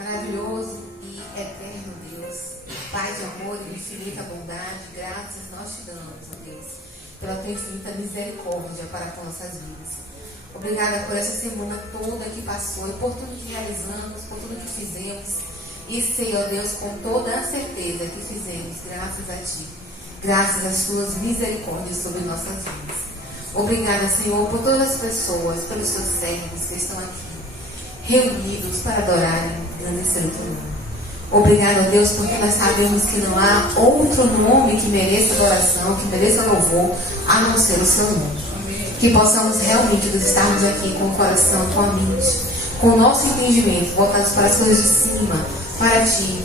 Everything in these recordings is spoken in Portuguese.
Maravilhoso e eterno Deus, Pai de amor e infinita bondade, graças nós te damos, ó Deus, pela tua infinita misericórdia para com nossas vidas. Obrigada por essa semana toda que passou e por tudo que realizamos, por tudo que fizemos. E sei, ó Deus, com toda a certeza que fizemos, graças a Ti, graças às Tuas misericórdias sobre nossas vidas. Obrigada, Senhor, por todas as pessoas, pelos Teus servos que estão aqui, reunidos para adorarem e engrandecer o Teu nome. Obrigada, Deus, porque nós sabemos que não há outro nome que mereça adoração, que mereça louvor, a não ser o Seu nome. Que possamos realmente estarmos aqui com o coração, com a mente, com o nosso entendimento, voltados para as coisas de cima, para Ti.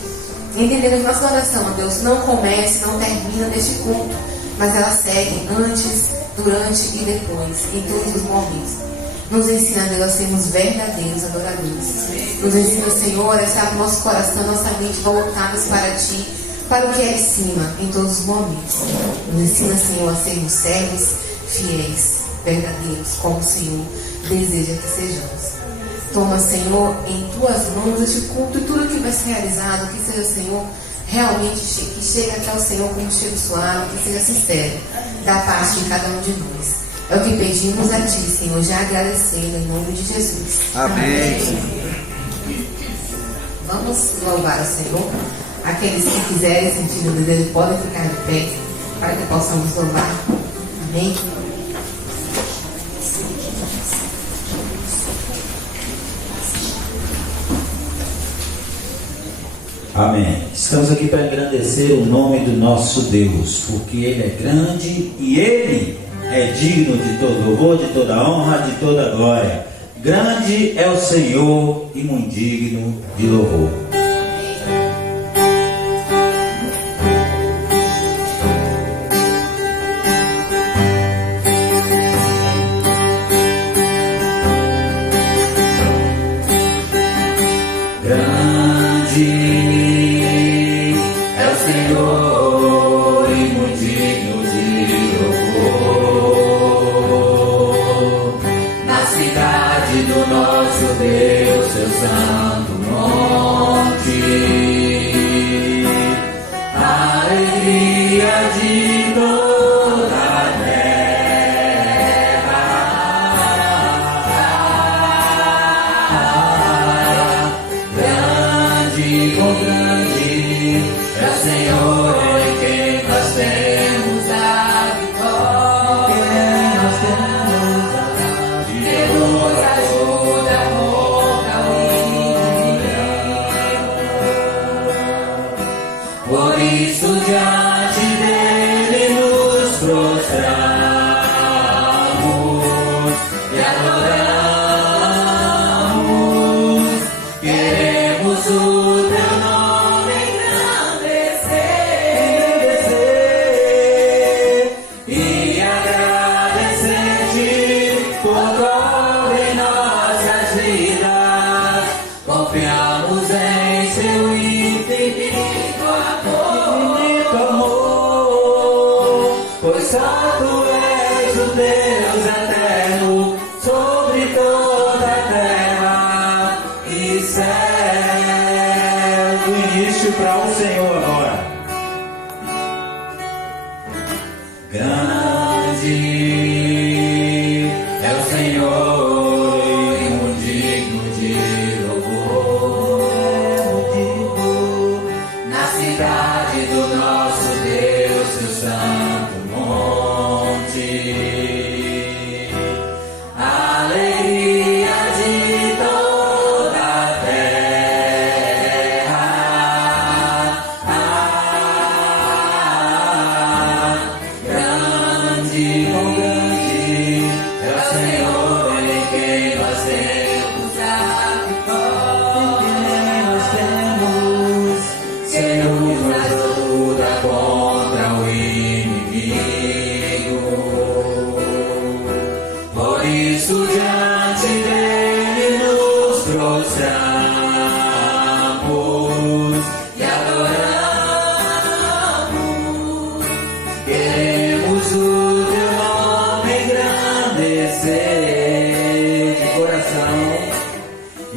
Entendendo que nossa oração, Deus, não comece, não termina neste culto, mas ela segue antes, durante e depois, em todos os momentos. Nos ensina, Deus, a sermos verdadeiros adoradores. Nos ensina, Senhor, a estar no nosso coração, nossa mente voltados para Ti, para o que é de cima, em todos os momentos. Nos ensina, Senhor, a sermos servos fiéis, verdadeiros, como o Senhor deseja que sejamos. Toma, Senhor, em Tuas mãos este culto e tudo que vai ser realizado, que seja, Senhor, realmente que chegue até o Senhor com um cheiro suave, que seja sincero, da parte de cada um de nós. É o que pedimos a Ti, Senhor, já agradecendo em nome de Jesus. Amém. Vamos louvar o Senhor. Aqueles que quiserem sentir o desejo podem ficar de pé para que possamos louvar. Amém. Amém. Estamos aqui para engrandecer o nome do nosso Deus, porque Ele é grande e Ele é digno de todo louvor, de toda honra, de toda glória. Grande é o Senhor e muito digno de louvor.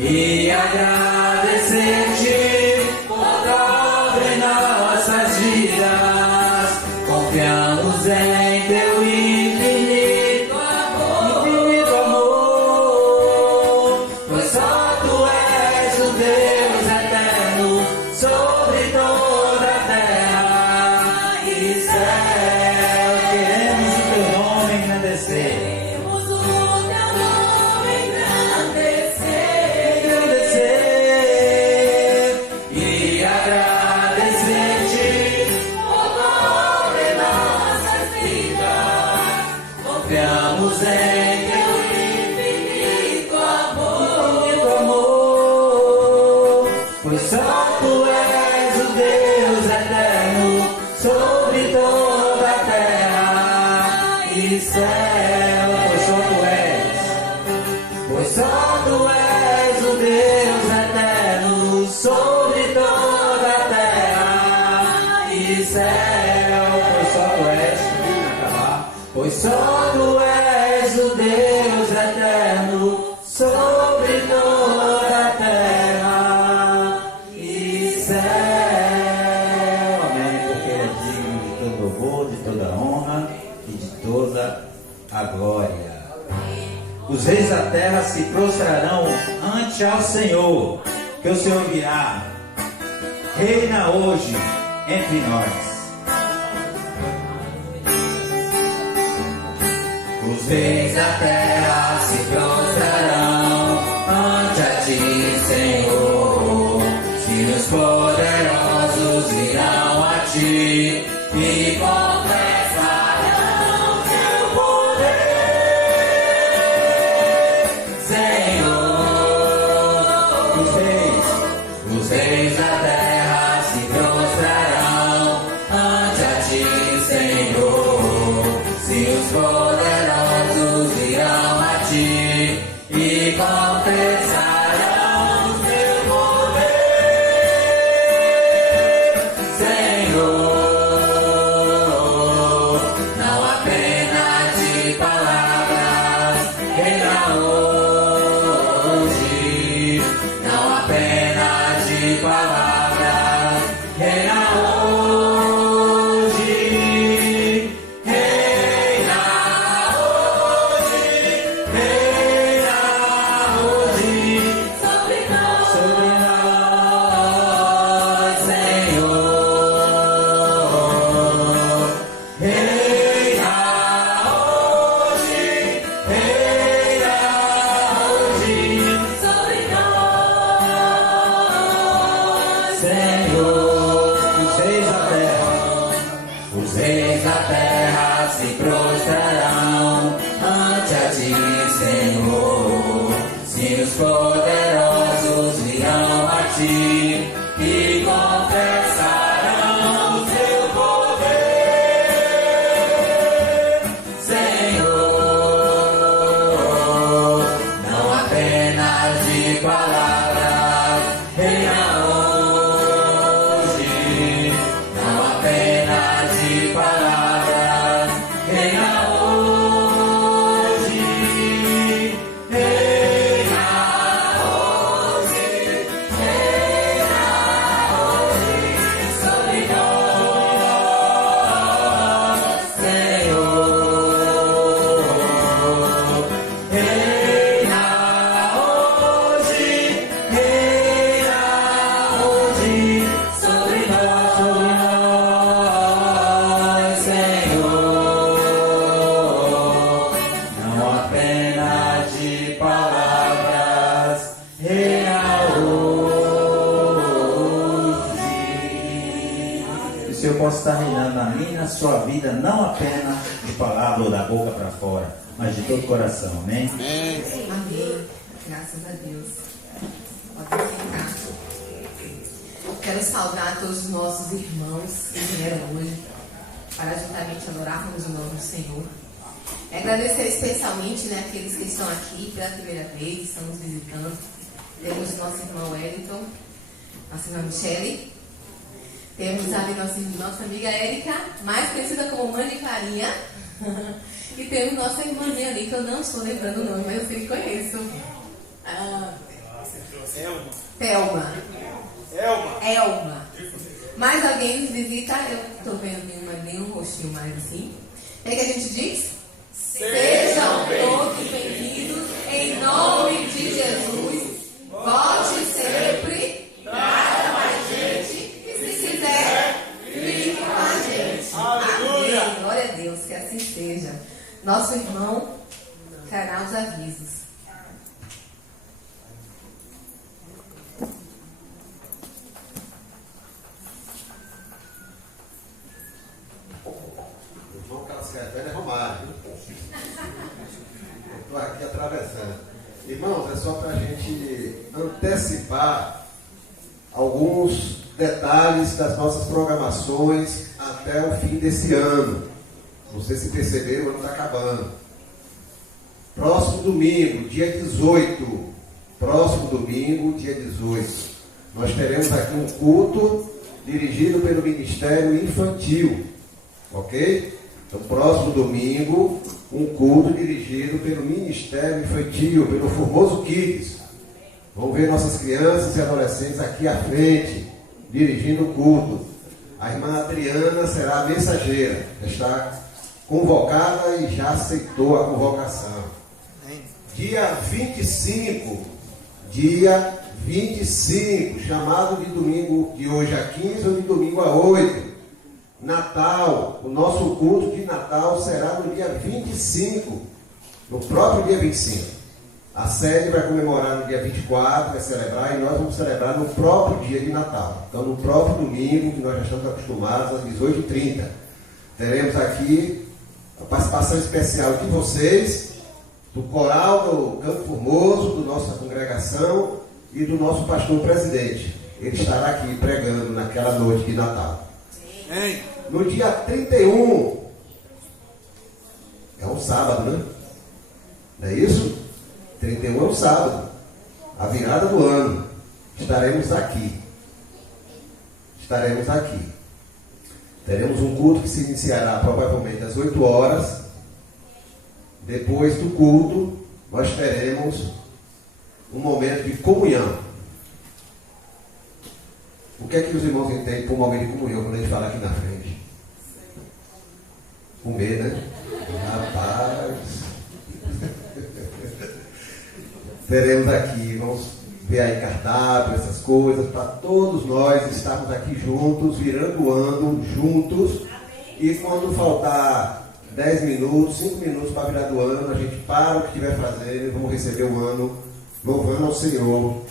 E agradecer pois só tu és o Deus eterno sobre toda a terra e céu. Pois só tu és o Deus eterno sobre toda a terra e céu. Pois só tu és o Deus eterno sobre toda a terra e céu. Amém. Porque Ele é digno de todo louvor, de toda honra e de toda a glória. Os reis da terra se prostrarão ante ao Senhor, que o Senhor virá, reina hoje entre nós. Os reis da terra se prostrarão ante a ti, Senhor. E os poderosos virão a ti e confessarão teu poder, Senhor. Os reis da terra se prostrarão ante a ti, Senhor. Se os poderosos virão a ti e confessarão teu poder, Senhor. Não apenas de palavras, reina hoje. Não apenas de palavras, reina hoje. Poderosos virão a ti e confessarão o teu poder, Senhor. Não apenas de palavras, reina hoje. Não apenas de palavras, reina hoje. Está reinando na minha, na sua vida, não apenas de palavra ou da boca para fora, mas de todo o coração, amém? Amém. Amém. Graças a Deus. Pode sentar. Quero saudar todos os nossos irmãos que vieram hoje para juntamente adorarmos o nome do Senhor. Agradecer especialmente, né, aqueles que estão aqui pela primeira vez, estão nos visitando. Temos nosso irmão Wellington, nossa irmã Michele. Temos ali nossa amiga Érica, mais conhecida como Mãe de Clarinha. E temos nossa irmãzinha ali, que eu não estou lembrando o nome, mas eu sei que conheço. Thelma. Elma. Mais alguém nos visita? Eu não estou vendo nenhum rostinho mais assim. O que a gente diz? Sejam todos bem-vindos em nome de Jesus. Volte sempre. Traga mais gente. Se quiser, fique com a gente. Aleluia. Amém. Glória a Deus, que assim seja. Nosso irmão trará os avisos. O irmão Cascavel é Romário. Eu estou aqui atravessando. Irmãos, é só para a gente antecipar alguns detalhes das nossas programações até o fim desse ano. Não sei se perceberam, o ano está acabando. Próximo domingo, dia 18. Próximo domingo, dia 18. Nós teremos aqui um culto dirigido pelo Ministério Infantil. Ok? Então, próximo domingo, um culto dirigido pelo Ministério Infantil, pelo Formoso Kids. Vamos ver nossas crianças e adolescentes aqui à frente, dirigindo o culto. A irmã Adriana será a mensageira. Está convocada e já aceitou a convocação. Dia 25, chamado de domingo de hoje a 15 ou de domingo a 8. Natal, o nosso culto de Natal será no dia 25, no próprio dia 25. A sede vai comemorar no dia 24, vai celebrar, e nós vamos celebrar no próprio dia de Natal. Então, no próprio domingo, que nós já estamos acostumados, às 18h30. Teremos aqui a participação especial de vocês, do coral do Campo Formoso, da nossa congregação e do nosso pastor presidente. Ele estará aqui pregando naquela noite de Natal. No dia 31, é um sábado, né? Não é isso? 31 é um sábado, a virada do ano. Estaremos aqui. Teremos um culto que se iniciará provavelmente às 8 horas. Depois do culto, nós teremos um momento de comunhão. O que é que os irmãos entendem por momento de comunhão quando a gente fala aqui na frente? Comer, né? Rapaz. Teremos aqui, vamos ver aí cardápio, essas coisas, para todos nós estarmos aqui juntos, virando o ano juntos. E quando faltar 10 minutos, 5 minutos para virar do ano, a gente para o que estiver fazendo e vamos receber o ano, louvando ao Senhor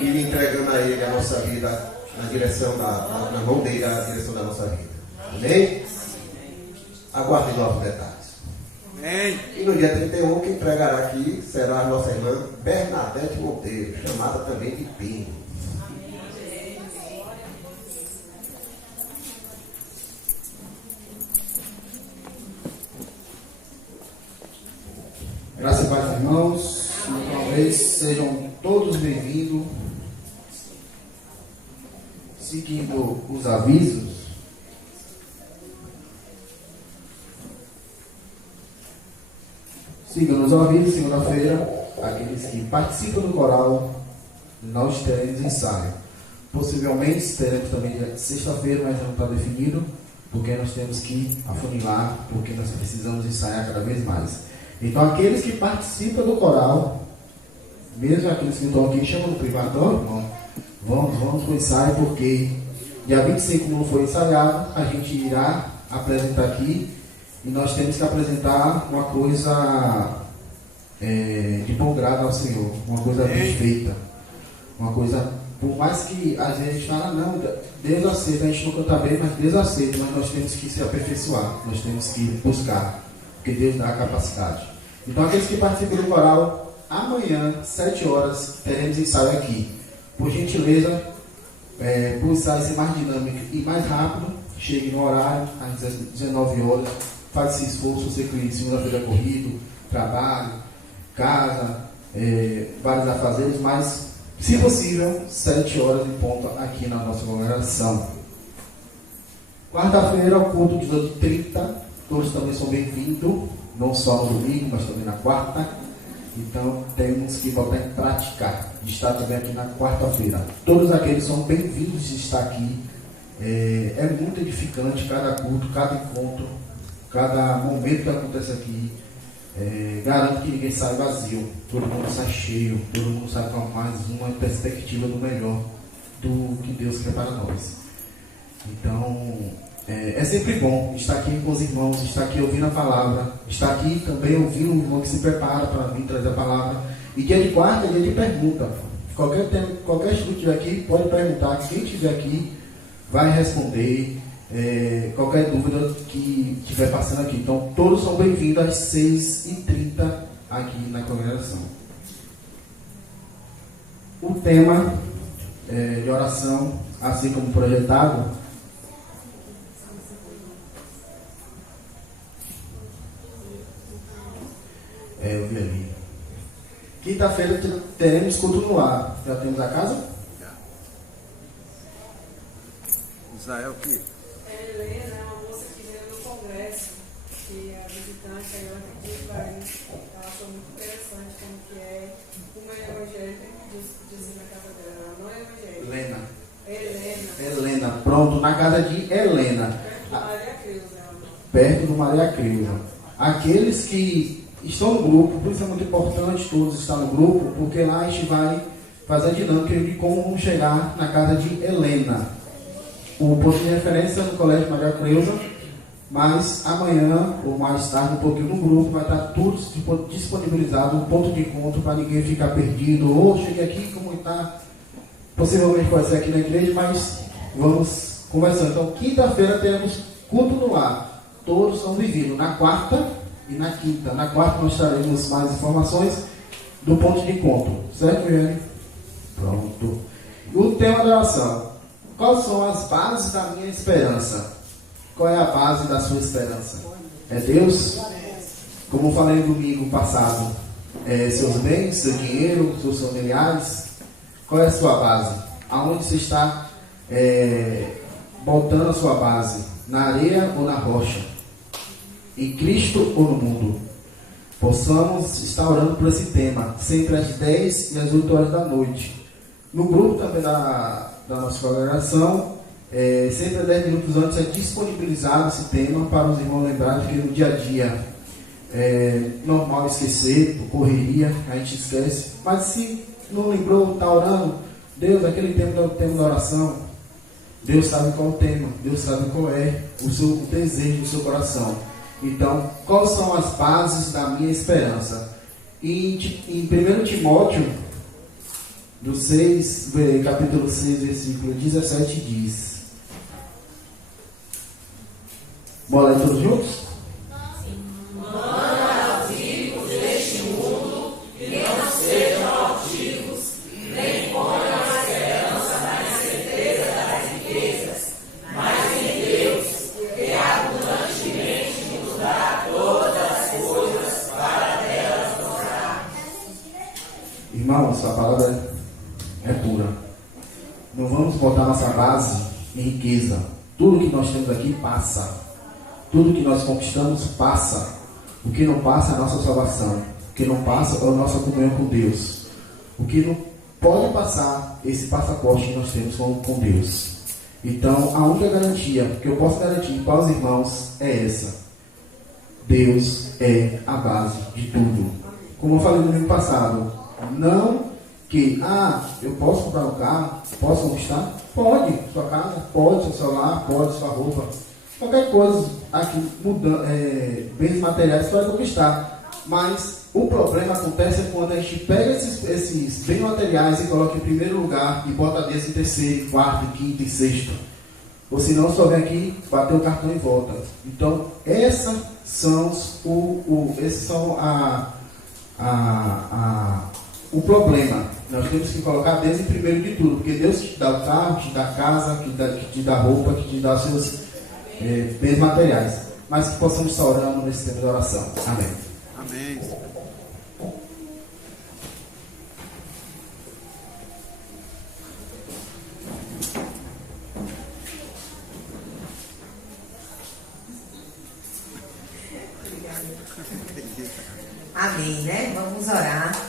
e entregando a Ele a nossa vida na direção na mão dele, a direção da nossa vida. Amém? Aguardem novos detalhes. Amém. E no dia 31, quem pregará aqui será a nossa irmã Bernadette Monteiro, chamada também de Pinho. Graças a Deus, irmãos. Mais uma vez, sejam todos bem-vindos. Seguindo os avisos, segunda-feira, aqueles que participam do coral, nós teremos ensaio. Possivelmente teremos também sexta-feira, mas não está definido, porque nós temos que afunilar, porque nós precisamos ensaiar cada vez mais. Então, aqueles que participam do coral, mesmo aqueles que estão aqui, chamam no privado, vamos para o ensaio, porque dia 25, como não foi ensaiado, a gente irá apresentar aqui, e nós temos que apresentar uma coisa de bom grado ao Senhor, uma coisa bem feita, uma coisa, por mais que às vezes a gente fala, não, Deus aceita, a gente não canta bem, mas Deus aceita, mas nós temos que se aperfeiçoar, nós temos que buscar, porque Deus dá a capacidade. Então, aqueles que participam do coral, amanhã, 7 horas, teremos ensaio aqui. Por gentileza, para o ensaio ser mais dinâmico e mais rápido, chegue no horário, às 19 horas, faz esse esforço, você que segunda-feira corrido, trabalho, casa, vários afazeres, mas, se possível, 7 horas em ponto aqui na nossa congregação. Quarta-feira, o culto de 18h30, todos também são bem-vindos, não só no domingo, mas também na quarta. Então, temos que botar em prática de estar também aqui na quarta-feira. Todos aqueles são bem-vindos de estar aqui. É muito edificante cada culto, cada encontro, cada momento que acontece aqui. Garanto que ninguém sai vazio, todo mundo sai cheio, todo mundo sai com mais uma perspectiva do melhor do que Deus quer para nós. Então, é sempre bom estar aqui com os irmãos, estar aqui ouvindo a palavra, estar aqui também ouvindo um irmão que se prepara para vir trazer a palavra. E dia de quarta é dia de pergunta. Qualquer estudo que estiver aqui, pode perguntar. Quem estiver aqui vai responder qualquer dúvida que estiver passando aqui. Então, todos são bem-vindos às 6h30 aqui na congregação. O tema de oração, assim como projetado. Eu vi ali. Quinta-feira teremos culto no ar. Já temos a casa? Israel, o quê? Helena é uma moça que veio no congresso, que a visitante, aí ela pediu para ir. Ela achou muito interessante como é evangélica, dizem na casa dela. Ela não é evangélica. Helena. Pronto, na casa de Helena. Perto do Maria Creuza. Perto do Maria Creuza. Aqueles que estão no grupo, por isso é muito importante todos estar no grupo, porque lá a gente vai fazer a dinâmica de como vamos chegar na casa de Helena. O ponto de referência é no Colégio Maria Creuza, mas amanhã ou mais tarde, um pouquinho no grupo, vai estar tudo disponibilizado, um ponto de encontro para ninguém ficar perdido. Ou cheguei aqui, como está? Possivelmente pode ser aqui na igreja, mas vamos conversando. Então, quinta-feira teremos culto no ar. Todos são vividos na quarta e na quinta. Na quarta nós traremos mais informações do ponto de encontro. Certo, Eugênio? Pronto. O tema da oração. Quais são as bases da minha esperança? Qual é a base da sua esperança? É Deus? Como eu falei no domingo passado, seus bens, seu dinheiro, seus familiares? Qual é a sua base? Aonde você está botando a sua base? Na areia ou na rocha? Em Cristo ou no mundo? Possamos estar orando por esse tema, sempre às 10 e às 8 horas da noite. No grupo também da nossa congregação, sempre 10 minutos antes é disponibilizado esse tema para os irmãos lembrarem que no dia a dia é normal esquecer, por correria, a gente esquece, mas se não lembrou, está orando, Deus, aquele tema é o tema da oração, Deus sabe qual é o tema, Deus sabe qual é o desejo do seu coração. Então, quais são as bases da minha esperança? Em 1 Timóteo, capítulo 6, versículo 17 diz: bora ler todos juntos? Manda aos ricos deste mundo que não sejam altivos, nem ponham a esperança na certeza das riquezas, mas em Deus, que abundantemente nos dá todas as coisas para delas gozar. Irmãos, a palavra é pura. Não vamos botar nossa base em riqueza. Tudo que nós temos aqui passa. Tudo que nós conquistamos passa. O que não passa é a nossa salvação. O que não passa é a nossa comunhão com Deus. O que não pode passar esse passaporte que nós temos com Deus. Então, a única garantia que eu posso garantir para os irmãos é essa: Deus é a base de tudo. Como eu falei no domingo passado, não que, eu posso comprar um carro, posso conquistar? Pode, sua casa, pode, seu celular, pode, sua roupa, qualquer coisa aqui, bens materiais pode conquistar. Mas o problema acontece quando a gente pega esses bens materiais e coloca em primeiro lugar e bota Deus em terceiro, quarto, quinto e sexto. Ou senão só vem aqui, bater o cartão e volta. Então, esses são o problema. Nós temos que colocar Deus em primeiro de tudo, porque Deus te dá o carro, te dá a casa, que te dá roupa, que te dá os seus bens materiais. Mas que possamos estar orando nesse tempo de oração. Amém. Amém. Amém, né? Vamos orar.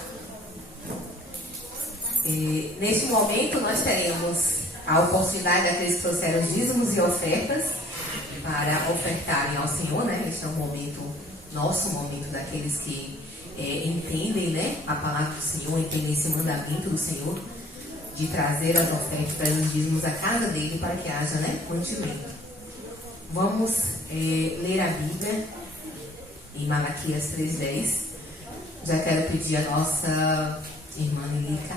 Neste momento nós teremos a oportunidade daqueles que trouxeram dízimos e ofertas para ofertarem ao Senhor, né? Este é um momento, nosso momento daqueles que entendem, né, a palavra do Senhor, entendem esse mandamento do Senhor de trazer as ofertas, os dízimos à casa dele para que haja, né, mantimento. Vamos ler a Bíblia em Malaquias 3:10. Já quero pedir a nossa irmã Lilica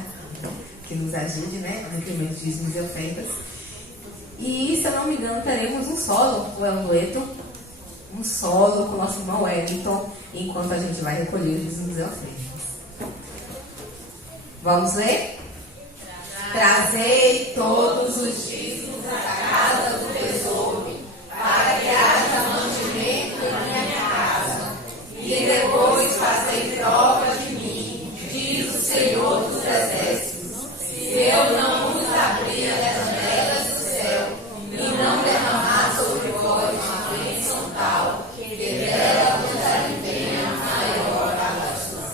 que nos ajude, né, no incremento de dízimos e ofertas. E, se eu não me engano, teremos um solo, ou é um dueto, um solo com o nosso irmão Wellington, enquanto a gente vai recolher os dízimos e ofertas. Vamos ler? Trazei todos os dízimos à casa do tesouro, para que haja mantimento na minha casa. E depois fazei prova de mim, diz o Senhor dos Exércitos, se eu não vos abrir as janelas do céu, e não derramar sobre vós uma bênção tal, que dela vos advenha maior abastança.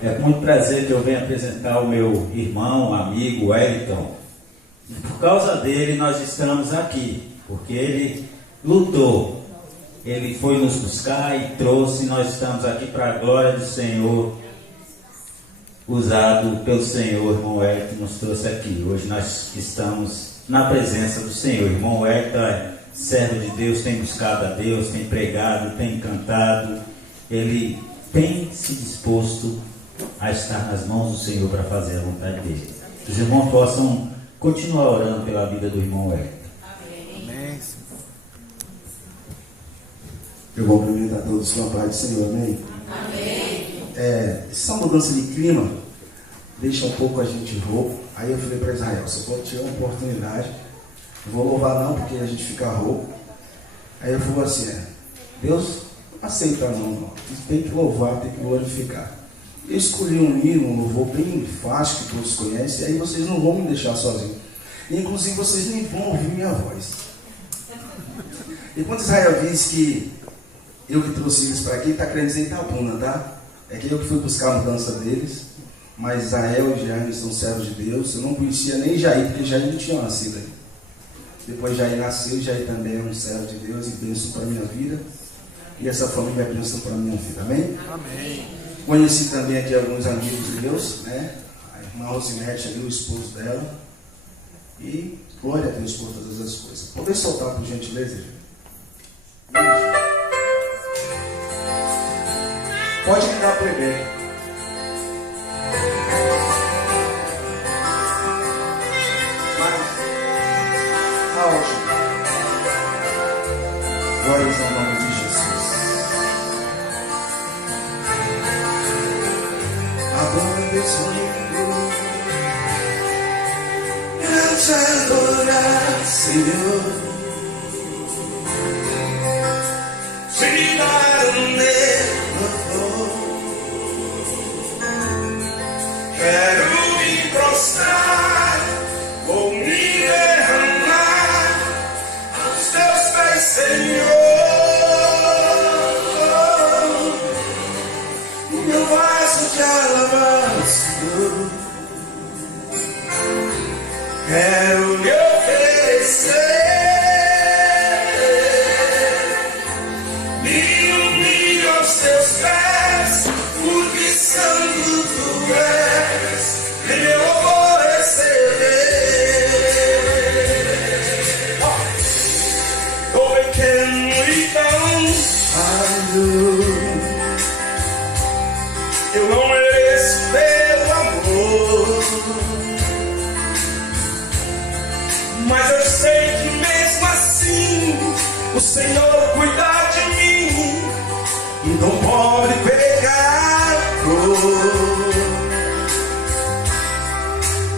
É com muito prazer que eu venho apresentar o meu irmão, amigo Wellington. E por causa dele nós estamos aqui, porque ele lutou, ele foi nos buscar e trouxe, nós estamos aqui para a glória do Senhor, usado pelo Senhor. Irmão Wellington nos trouxe aqui. Hoje nós estamos na presença do Senhor. Irmão Wellington é servo de Deus, tem buscado a Deus, tem pregado, tem cantado, ele tem se disposto a estar nas mãos do Senhor para fazer a vontade dele. Que os irmãos possam continuar orando pela vida do irmão Wellington. Amém. Eu vou cumprimentar todos com a paz do Senhor, amém? Amém. Essa mudança de clima deixa um pouco a gente rouco. Aí eu falei para Israel, se eu vou tirar uma oportunidade, não vou louvar não, porque a gente fica rouco. Aí eu falei assim, Deus não aceita não, tem que louvar, tem que glorificar. Eu escolhi um hino, um louvor bem fácil, que todos conhecem, e aí vocês não vão me deixar sozinho. Inclusive vocês nem vão ouvir minha voz. E quando Israel diz que eu que trouxe eles para aqui, está querendo dizer Itabuna, tá? É que eu que fui buscar a mudança deles, mas Israel e Jair são servos de Deus. Eu não conhecia nem Jair, porque Jair não tinha nascido aí. Depois Jair nasceu, Jair também é um servo de Deus e bênção para a minha vida. E essa família é bênção para a minha vida, amém? Amém. Conheci também aqui alguns amigos meus, né? A irmã Rosinete ali, o esposo dela. E glória a Deus por todas as coisas. Poder soltar, por gentileza, gente? Pode ligar para ele. Mas, aonde? Glórias ao nome de Jesus. Graças a adorar, Senhor. Te dar o meu louvor. Quero me prostrar, vou me derramar aos teus pés, Senhor. O meu vaso de alabança. Quero lhe oferecer, me unir aos teus pés, porque santo tu és, e meu amor receber. Oh, pequeno e tão aleluia, eu não mereço teu amor, mas eu sei que mesmo assim o Senhor cuida de mim, então pobre pecador,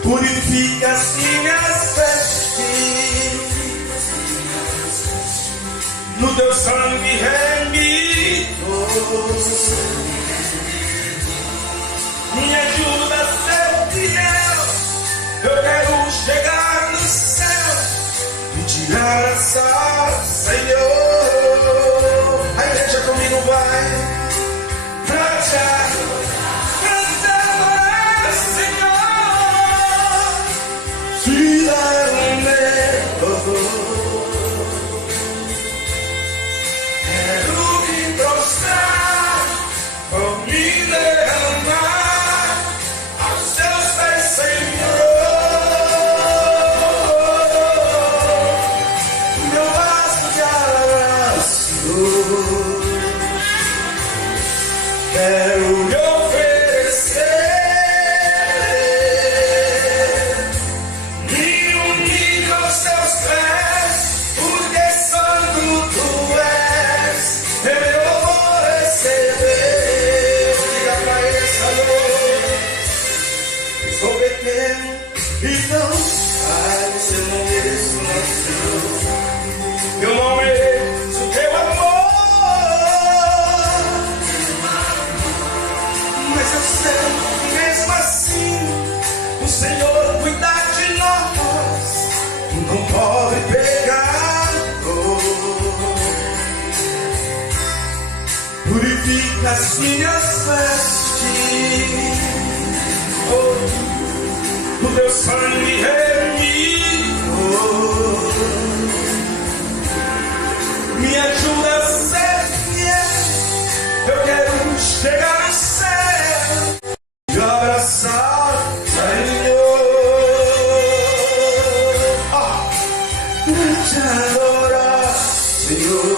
purifica as minhas vestes, no teu sangue remido, me ajuda a ser fiel, eu quero chegar no céu e tirar a sorte, Senhor. A igreja comigo vai pra te adorar, Senhor. Te dar o meu louvor. Quero me prostrar, vou me derramar aos teus pés, Senhor. Quero lhe oferecer, me unir aos teus pés, porque só purifica as minhas vestes, oh, o teu sangue remido, me ajuda a ser fiel, eu quero chegar ao céu e abraçar o Senhor, te adorar, Senhor.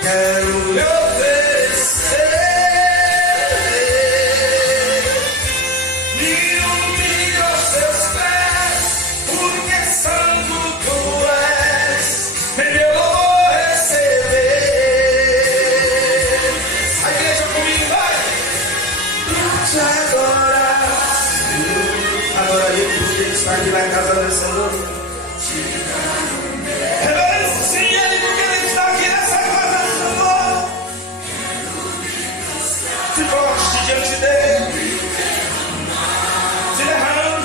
Quero lhe oferecer e humilho aos seus pés, porque santo tu és, em meu louvor receber. A igreja comigo, vai! Te adorar, agora eu porque está aqui na casa do Senhor. Diante dele, se derrama,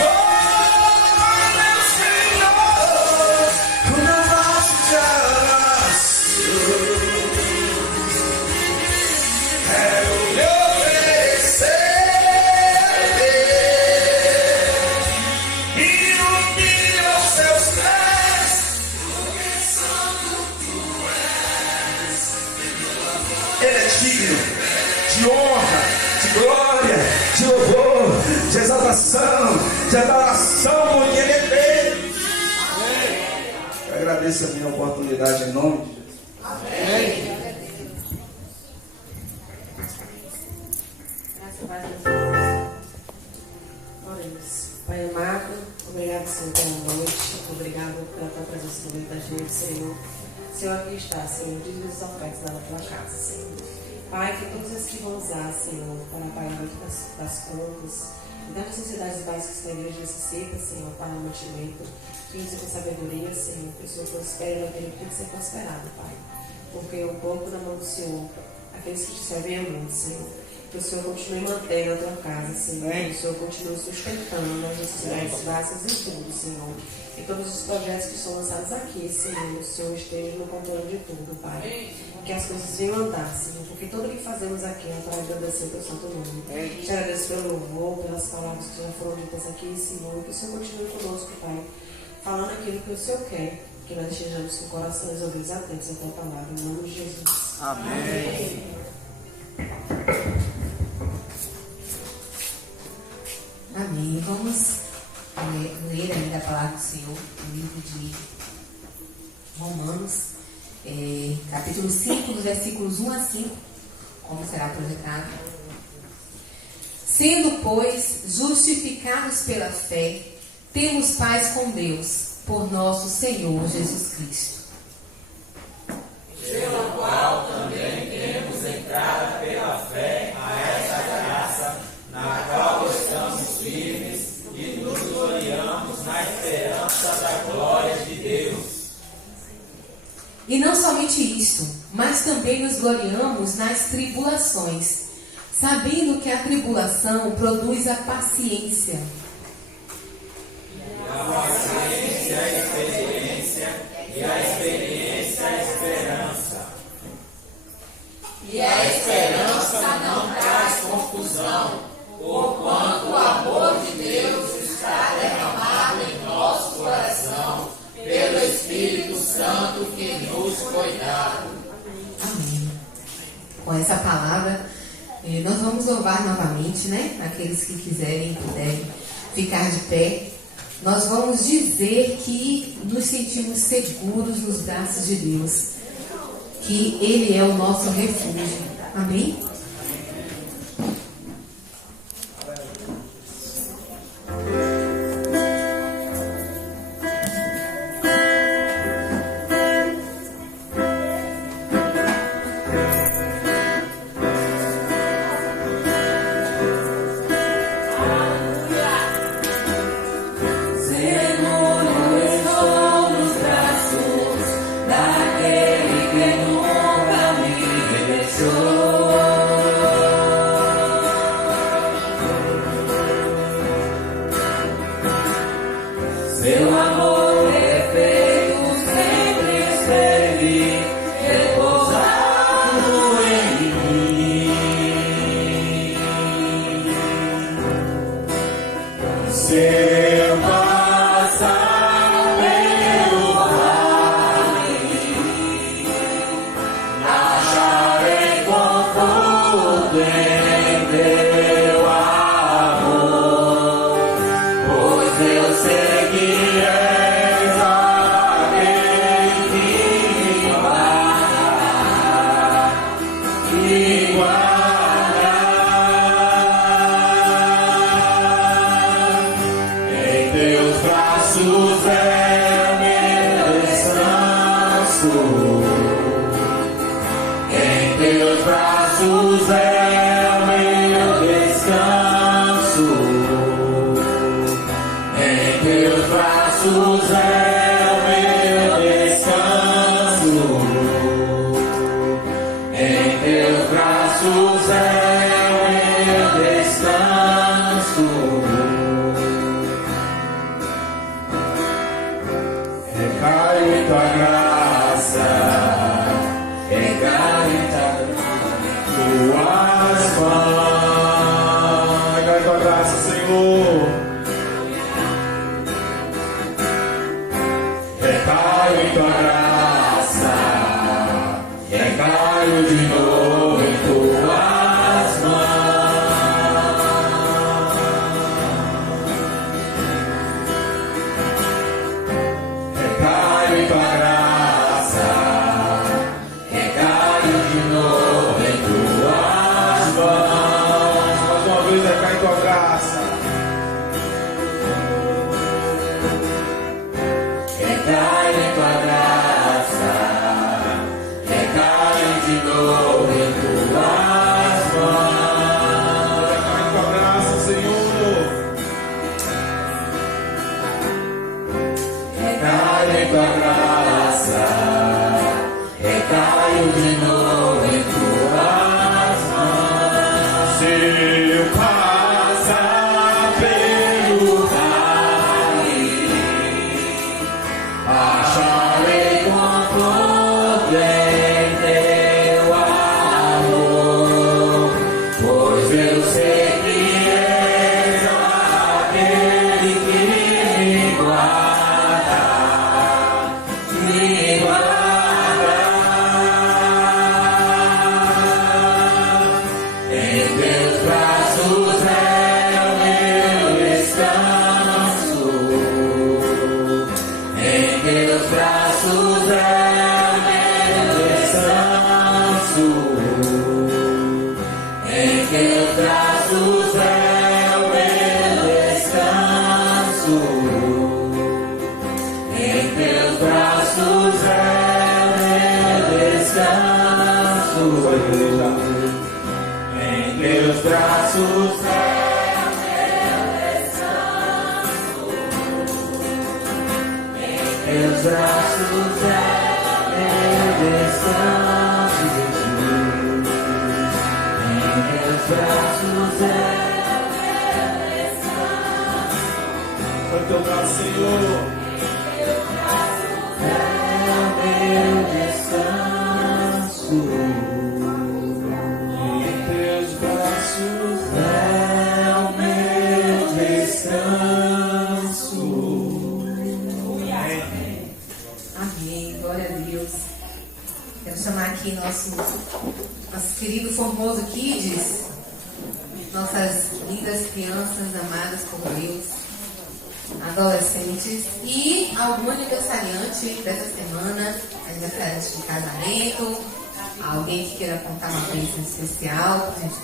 oh meu Senhor, o meu vaso de alabaster, quero lhe oferecer e humilho aos seus pés, ele é digno de honra, de glória, de louvor, de exaltação, de adoração, porque ele é Deus. Eu agradeço a minha oportunidade em nome de Jesus. Amém. Graças a Deus. Oremos. Pai amado, obrigado, Senhor, pela noite. Obrigado pela tua presença no meio da gente, Senhor. Senhor, aqui está, Senhor, diz as ofertas da tua casa, Senhor. Pai, que todos os que vão usar, Senhor, para o pagamento das contas e das necessidades básicas que a igreja necessita, Senhor, para o mantimento, que use com sabedoria, Senhor, que o Senhor prospere naquele que tem que ser prosperado, Pai. Porque o pouco na mão do Senhor, aqueles que te servem a muito, Senhor. Que o Senhor continue mantendo a tua casa, Senhor. Que o Senhor continue sustentando as necessidades básicas e tudo, Senhor. E todos os projetos que são lançados aqui, Senhor, o Senhor esteja no controle de tudo, Pai. Que as coisas venham andar, Senhor. Porque tudo o que fazemos aqui é para agradecer o teu santo nome. Te agradeço pelo louvor, pelas palavras que já foram ditas aqui, Senhor. Que o Senhor continue conosco, Pai. Falando aquilo que o Senhor quer. Que nós estejamos com corações ouvidos atentos à tua palavra. Em nome de Jesus. Amém. Amém. Vamos ler ainda a palavra do Senhor no livro de Romanos, capítulo 5, dos versículos 1 a 5, como será projetado. Sendo, pois, justificados pela fé, temos paz com Deus, por nosso Senhor Jesus Cristo. Pela qual também temos entrada pela fé a essa graça, na qual estamos firmes e nos gloriamos na esperança da glória de Deus. E não somente isto, mas também nos gloriamos nas tribulações, sabendo que a tribulação produz a paciência. A paciência, a experiência, e a experiência, a esperança. E a esperança não traz confusão, porquanto o amor de Deus está derramado em nosso coração, pelo Espírito Santo que nos foi dado. Amém. Com essa palavra, nós vamos louvar novamente, né? Aqueles que quiserem e puderem ficar de pé. Nós vamos dizer que nos sentimos seguros nos braços de Deus, que Ele é o nosso refúgio. Amém?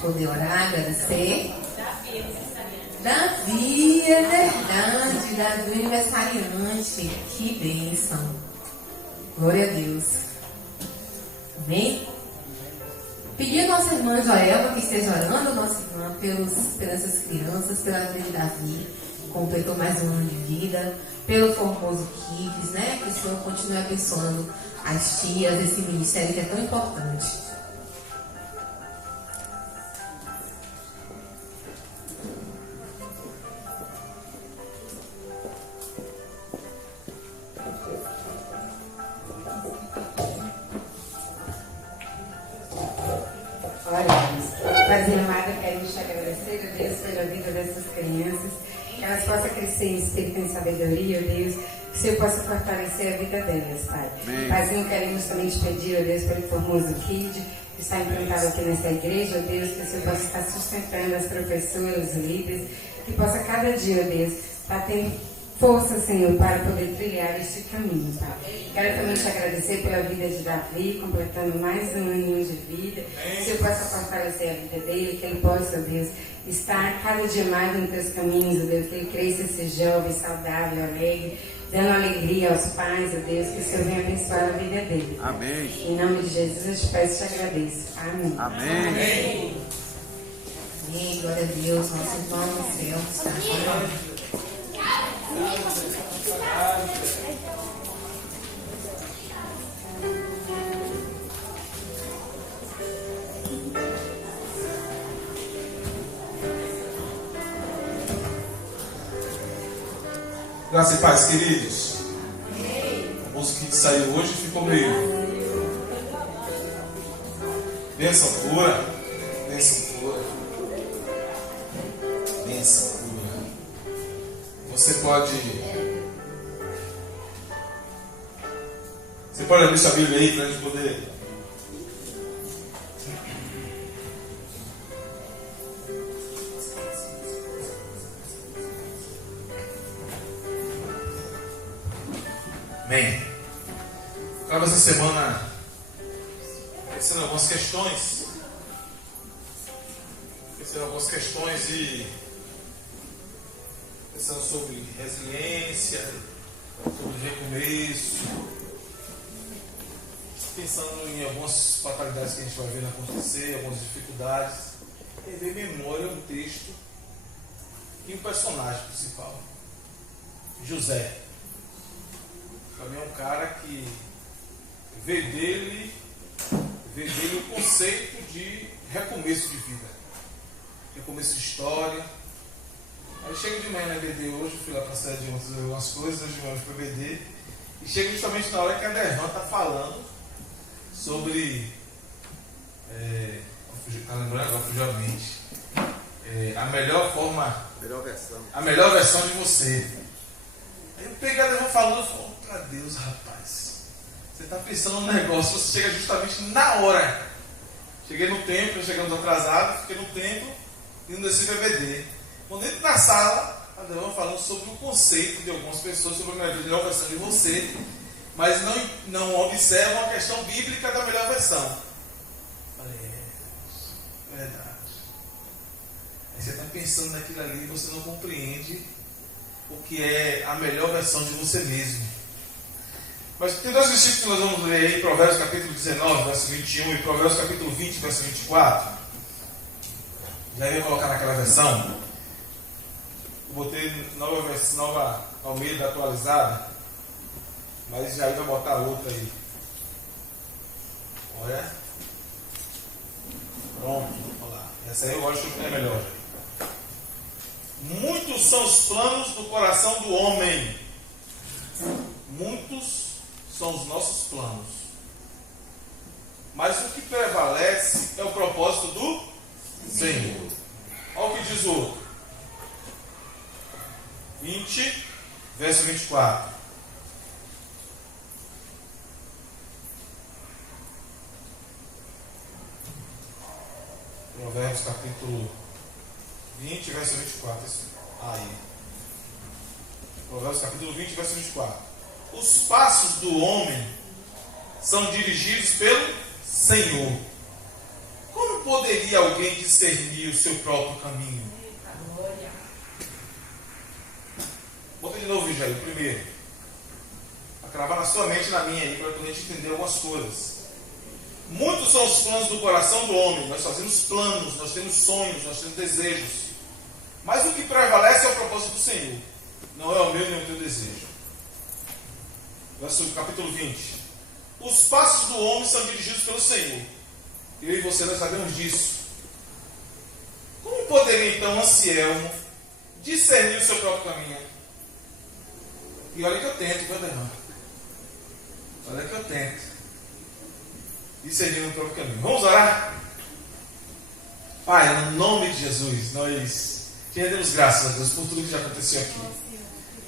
Poder orar, agradecer. Davi, é verdade, Davi aniversariante. Que bênção. Glória a Deus. Amém? Pedir a nossa irmã Joelma que esteja orando, nossa irmã, pelas crianças, pela vida de Davi, completou mais um ano de vida, pelo Formoso Kids, né? Que o Senhor continue abençoando as tias, esse ministério que é tão importante. Prazer amada, queremos te agradecer, ó Deus, pela vida dessas crianças, que elas possam crescer em espírito e em sabedoria, ó Deus, que o Senhor possa fortalecer a vida delas, Pai. Paizinho, queremos também te pedir, ó Deus, pelo Formoso Kid, que está implantado aqui nessa igreja, ó Deus, que o Senhor possa estar sustentando as professoras, os líderes, que possa cada dia, ó Deus, estar tendo força, Senhor, para poder trilhar este caminho, Pai. Quero também te agradecer pela vida de Davi, completando mais um aninho de vida. Que o Senhor possa fortalecer a vida dele, que ele possa, Deus, estar cada dia mais nos teus caminhos, Deus, que ele cresça esse jovem, saudável, alegre, dando alegria aos pais, Deus, que o Senhor venha abençoar a vida dele. Amém. Em nome de Jesus eu te peço e te agradeço. Amém. Amém. Amém. Amém. Glória a Deus, nosso irmão no céu está aqui. Graças e paz, queridos. A música que saiu hoje ficou meio. Bênção pura. Bênção pura. Bênção pura. Você pode abrir sua Bíblia aí para a gente poder. Amém. Acaba essa semana pensando em algumas questões. E pensando sobre resiliência, sobre recomeço, pensando em algumas fatalidades que a gente vai vendo acontecer, algumas dificuldades. E veio em memória um texto e um personagem principal, José. Para mim é um cara que veio dele o conceito de recomeço de vida, recomeço de história. Aí chega de manhã na BD hoje, fui lá para a sede de ontem ver algumas coisas, hoje de manhã para a BD, e chega justamente na hora que a Dervan está falando sobre, está lembrando agora, fugiu a mente, a melhor forma, a melhor versão de você. Aí eu peguei a Dervan falando, eu falo, para Deus, rapaz, você está pensando num negócio, você chega justamente na hora. Cheguei no templo, chegamos atrasados, fiquei no templo e não desci para BD. Quando entro na sala, a Dervan falando sobre o conceito de algumas pessoas sobre a melhor versão de você, mas não observam a questão bíblica da melhor versão. Falei, verdade. Aí você está pensando naquilo ali e você não compreende o que é a melhor versão de você mesmo. Mas tem dois versículos que nós vamos ler aí, Provérbios capítulo 19, verso 21 e Provérbios capítulo 20, verso 24. Já ia colocar naquela versão. Eu botei nova Almeida atualizada, mas já ia botar outra aí. Olha. Pronto, olha lá. Essa aí eu acho que é melhor. Muitos são os planos do coração do homem. Muitos são os nossos planos. Mas o que prevalece é o propósito do Senhor. Olha o que diz o outro. 20, verso 24. Provérbios capítulo 20, verso 24. Aí. Provérbios capítulo 20, verso 24. Os passos do homem são dirigidos pelo Senhor. Como poderia alguém discernir o seu próprio caminho? Bota de novo o vídeo aí, o primeiro. Para cravar na sua mente e na minha aí, para a gente entender algumas coisas. Muitos são os planos do coração do homem. Nós fazemos planos, nós temos sonhos, nós temos desejos. Mas o que prevalece é o propósito do Senhor. Não é o meu nem o teu desejo. Verso capítulo 20. Os passos do homem são dirigidos pelo Senhor. Eu e você nós sabemos disso. Como poderia então Anselmo discernir o seu próprio caminho? E olha que eu tento, meu irmão. Olha que eu tento discernir o próprio caminho. Vamos orar? Pai, no nome de Jesus, nós te rendemos graças a Deus por tudo que já aconteceu aqui.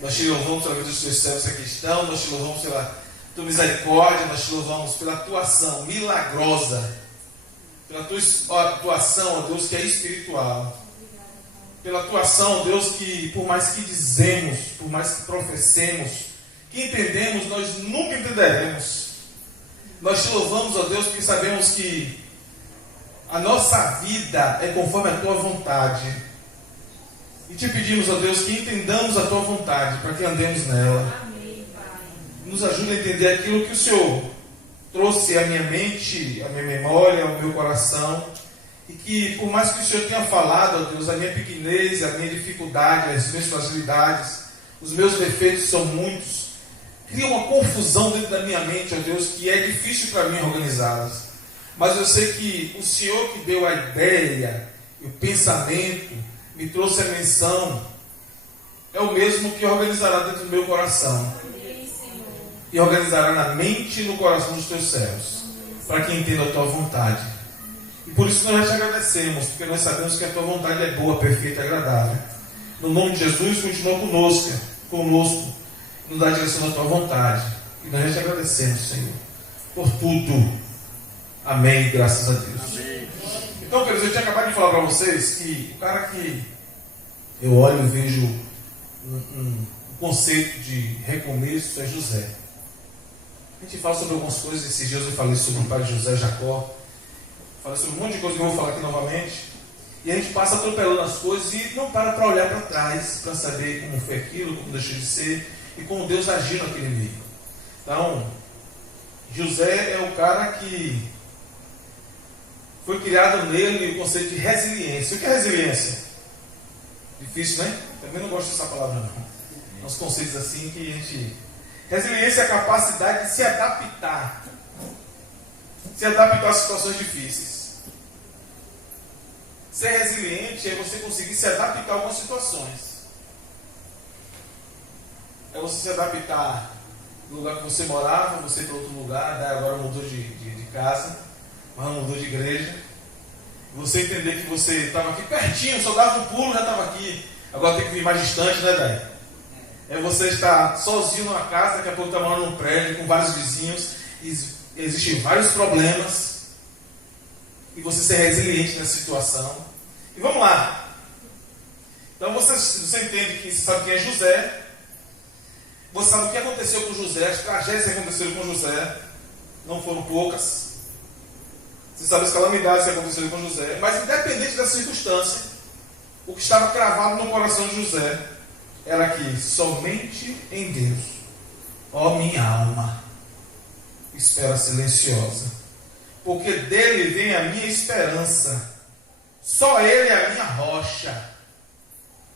Nós te louvamos pela vida dos teus servos que aqui estão, nós te louvamos pela tua misericórdia, nós te louvamos pela tua ação milagrosa pela tua atuação, ó Deus, que é espiritual. Pela atuação, ó Deus, que por mais que dizemos, por mais que professemos, que entendemos, nós nunca entenderemos. Nós te louvamos, ó Deus, porque sabemos que a nossa vida é conforme a tua vontade. E te pedimos, ó Deus, que entendamos a tua vontade, para que andemos nela. Nos ajude a entender aquilo que o Senhor trouxe à minha mente, à minha memória, ao meu coração. E que, por mais que o Senhor tenha falado, ó Deus, a minha pequenez, a minha dificuldade, as minhas fragilidades, os meus defeitos são muitos, cria uma confusão dentro da minha mente, ó Deus, que é difícil para mim organizá-las. Mas eu sei que o Senhor que deu a ideia, o pensamento, me trouxe a menção, é o mesmo que organizará dentro do meu coração. E organizará na mente e no coração dos teus servos, para que entenda a tua vontade. E por isso nós te agradecemos, porque nós sabemos que a tua vontade é boa, perfeita e agradável. No nome de Jesus, continua conosco, nos dá a direção da tua vontade. E nós te agradecemos, Senhor, por tudo. Amém, graças a Deus. Amém. Então, queridos, eu tinha acabado de falar para vocês que o cara que eu olho e vejo um conceito de recomeço é José. A gente fala sobre algumas coisas. Esses dias eu falei sobre o pai de José, Jacó. Falei sobre um monte de coisa que eu vou falar aqui novamente. E a gente passa atropelando as coisas e não para olhar para trás, para saber como foi aquilo, como deixou de ser e como Deus agiu naquele meio. Então, José é o cara que foi criado nele o conceito de resiliência. O que é resiliência? Difícil, né? Também não gosto dessa palavra, não. Uns conceitos assim que a gente... Resiliência é a capacidade de se adaptar. Se adaptar a situações difíceis. Ser resiliente é você conseguir se adaptar a algumas situações. É você se adaptar no lugar que você morava, você para outro lugar, daí agora mudou de casa, mas mudou de igreja. Você entender que você estava aqui pertinho, só dava um pulo, já estava aqui. Agora tem que vir mais distante, né, Dai? É você estar sozinho numa casa, daqui a pouco está morando num prédio com vários vizinhos, e existem vários problemas, e você ser resiliente nessa situação. E vamos lá. Então você entende que você sabe quem é José, você sabe o que aconteceu com José, as tragédias que aconteceram com José, não foram poucas. Você sabe as calamidades que aconteceram com José, mas independente da circunstância, o que estava cravado no coração de José era que somente em Deus, ó minha alma, espera silenciosa, porque dele vem a minha esperança, só ele é a minha rocha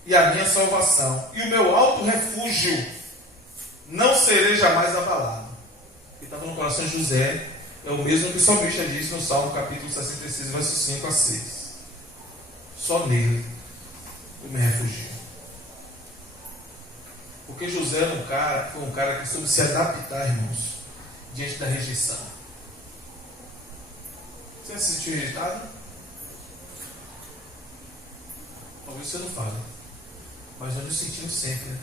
e a minha salvação, e o meu alto refúgio, não serei jamais abalado. O que estava no coração de José é o mesmo que o salmista disse no Salmo capítulo 66, versos 5 a 6. Só nele eu me refugio. Porque José foi um cara que soube se adaptar, irmãos, diante da rejeição. Você se sentiu rejeitado? Talvez você não fale, mas nós nos sentimos sempre, né?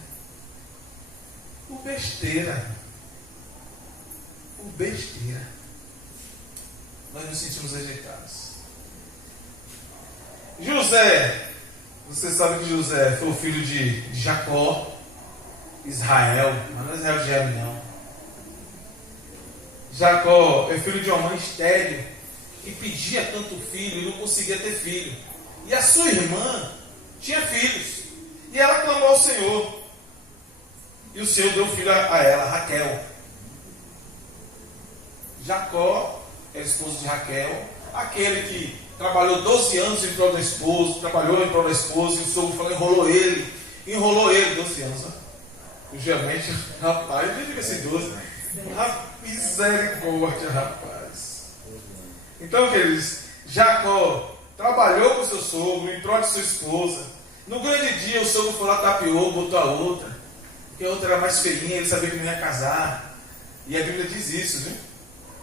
Por besteira. Por besteira. Nós nos sentimos rejeitados. José, você sabe que José foi o filho de Jacó, Israel, mas não é Israel de Jair, não. Jacó é filho de uma mãe estéril que pedia tanto filho e não conseguia ter filho. E a sua irmã tinha filhos. E ela clamou ao Senhor. E o Senhor deu filho a ela, Raquel. Jacó é esposo de Raquel, aquele que trabalhou 12 anos em prol da esposa, trabalhou em prol da esposa, e o sogro falou, enrolou ele 12 anos. Né? Geralmente, rapaz, eu digo assim, 12. Misericórdia, rapaz. Então, queridos, Jacó trabalhou com seu sogro em prol de sua esposa. No grande dia, o sogro foi lá, tapeou, botou a outra, porque a outra era mais feinha, ele sabia que não ia casar. E a Bíblia diz isso, viu?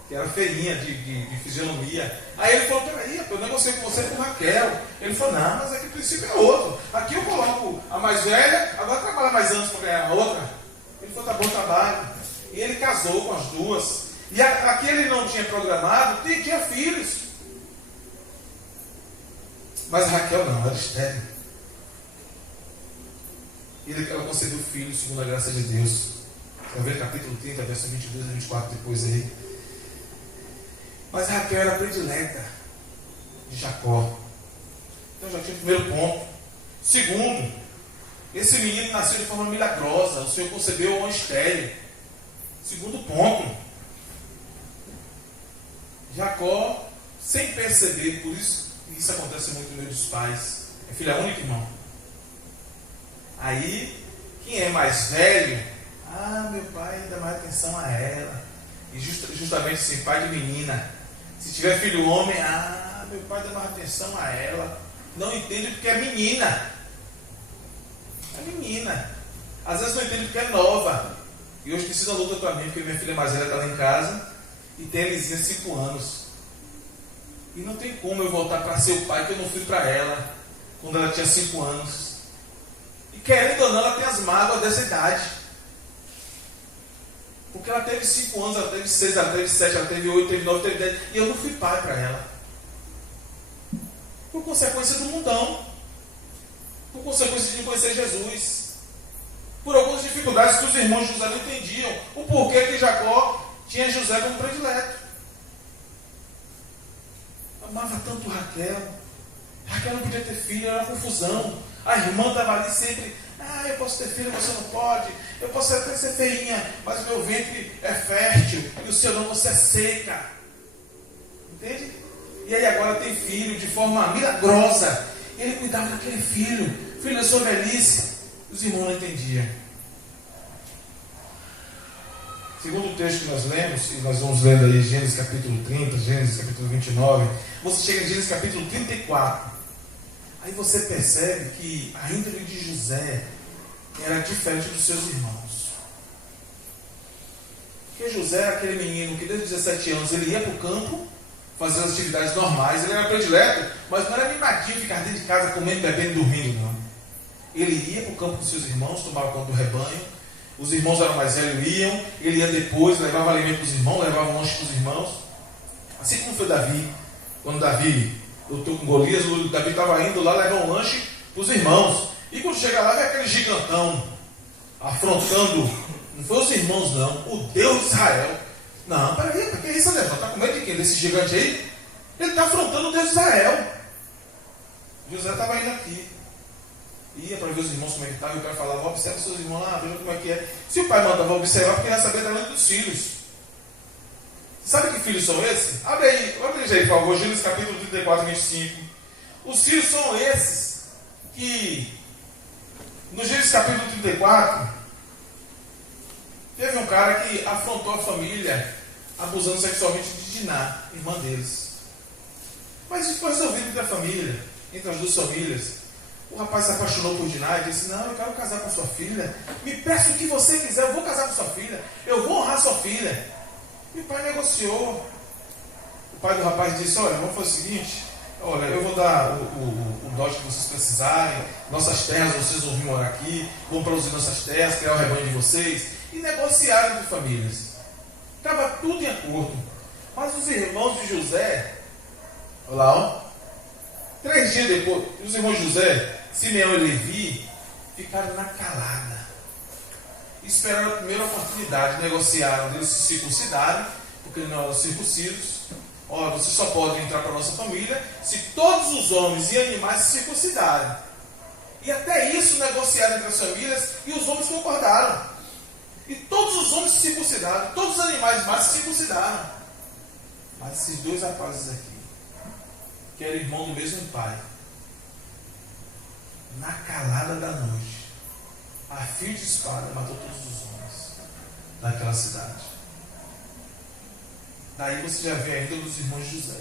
Que era feinha de fisionomia. Aí ele falou, peraí, eu negociei com você com Raquel. Ele falou, não, mas aqui o princípio é outro. Aqui eu coloco a mais velha, agora trabalha mais anos para ganhar a outra. Ele falou, tá bom, trabalho. E ele casou com as duas. E aquele não tinha programado, tinha filhos. Mas Raquel não, era estéril. Ela concedeu filho segundo a graça de Deus. Você vai ver capítulo 30, verso 22 e 24 depois aí. Mas Raquel era predileta de Jacó. Então já tinha o primeiro ponto. Segundo, esse menino nasceu de forma milagrosa. O Senhor concebeu uma estéril. Segundo ponto, Jacó, sem perceber, por isso acontece muito no meio dos pais, é filha única, irmão. Aí, quem é mais velho, meu pai dá mais atenção a ela. E justamente assim, pai de menina. Se tiver filho homem, meu pai dá mais atenção a ela. Não entende porque é menina. É menina. Às vezes não entende porque é nova. E hoje precisa luta para mim, porque minha filha mais velha está lá em casa e tem a Elisinha de 5 anos. E não tem como eu voltar para ser o pai que eu não fui para ela quando ela tinha 5 anos. E querendo ou não, ela tem as mágoas dessa idade. Porque ela teve 5 anos, ela teve 6, ela teve 7, ela teve 8, teve 9, teve 10. E eu não fui pai para ela. Por consequência do mundão. Por consequência de conhecer Jesus. Por algumas dificuldades que os irmãos de José não entendiam. O porquê que Jacó tinha José como predileto. Amava tanto Raquel. Raquel não podia ter filho, era uma confusão. A irmã estava ali sempre, eu posso ter filho, você não pode. Eu posso até ser feinha, mas o meu ventre é fértil. E o seu não, você é seca. Entende? E aí agora tem filho de forma milagrosa. Ele cuidava daquele filho da sua velhice. Os irmãos não entendiam. Segundo o texto que nós lemos, e nós vamos lendo aí Gênesis capítulo 30, Gênesis capítulo 29, você chega em Gênesis capítulo 34. Aí você percebe que a índole de José era diferente dos seus irmãos. Porque José era aquele menino que desde os 17 anos ele ia para o campo, fazer as atividades normais, ele era predileto, mas não era mimadinho ficar dentro de casa comendo, bebendo e dormindo, não. Ele ia para o campo com seus irmãos, tomava conta do rebanho. Os irmãos eram mais velhos, iam. Ele ia depois, levava alimento para os irmãos, levava um lanche para os irmãos. Assim como foi Davi. Quando Davi lutou com Golias, Davi estava indo lá levar um lanche para os irmãos. E quando chega lá, vê aquele gigantão afrontando, não foi os irmãos não, o Deus de Israel. Não, peraí, por que isso, André? Está com medo de quem? Desse gigante aí? Ele está afrontando o Deus de Israel. José estava indo aqui. Ia para ver os irmãos como é que estava, e o pai falava, observa os seus irmãos lá, veja como é que é. Se o pai mandava observar, porque ele ia saber da lei dos filhos. Sabe que filhos são esses? Abre aí, por favor, Gênesis capítulo 34, 25. Os filhos são esses que, no Gênesis capítulo 34, teve um cara que afrontou a família, abusando sexualmente de Diná, irmã deles. Mas isso foi resolvido entre a família, entre as duas famílias. O rapaz se apaixonou por Diná e disse, não, eu quero casar com sua filha. Me peça o que você quiser, eu vou casar com sua filha. Eu vou honrar sua filha. E o pai negociou. O pai do rapaz disse, olha, vamos fazer o seguinte, olha, eu vou dar o dote que vocês precisarem, nossas terras, vocês vão vir morar aqui, vão produzir nossas terras, criar o rebanho de vocês. E negociaram entre famílias. Estava tudo em acordo. Mas os irmãos de José, olha lá, ó. 3 dias depois, os irmãos José, Simeão e Levi, ficaram na calada. Esperaram a primeira oportunidade, negociaram deles se circuncidarem, porque não eram circuncisos. Olha, vocês só podem entrar para a nossa família se todos os homens e animais se circuncidarem. E até isso negociaram entre as famílias e os homens concordaram. E todos os homens se circuncidaram, todos os animais mais se circuncidaram. Mas esses 2 rapazes aqui, que era irmão do mesmo pai, na calada da noite, a fio de espada, matou todos os homens daquela cidade. Daí você já vê ainda dos irmãos de José.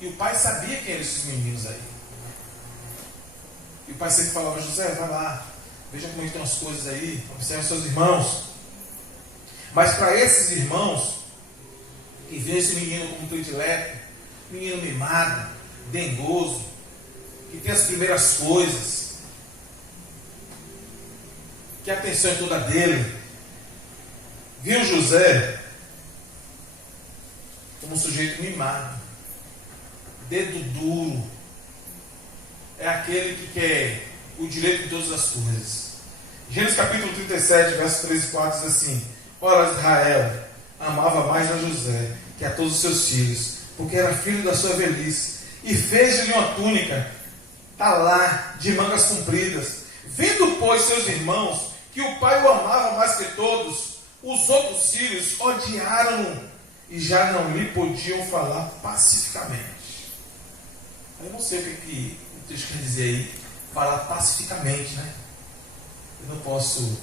E o pai sabia quem eram esses meninos aí. E o pai sempre falava, José, vai lá, veja como estão as coisas aí, observe seus irmãos. Mas para esses irmãos, que vê esse menino como predileto, menino mimado, dengoso, que tem as primeiras coisas, que a atenção é toda dele, viu José como um sujeito mimado, dedo duro, é aquele que quer o direito de todas as coisas. Gênesis capítulo 37, verso 3 e 4 diz assim: ora, Israel amava mais a José que a todos os seus filhos, porque era filho da sua velhice, e fez-lhe uma túnica, talá, de mangas compridas. Vendo, pois, seus irmãos que o pai o amava mais que todos, os outros filhos odiaram-no e já não lhe podiam falar pacificamente. Eu não sei o que o texto quer dizer aí, falar pacificamente, né? Eu não posso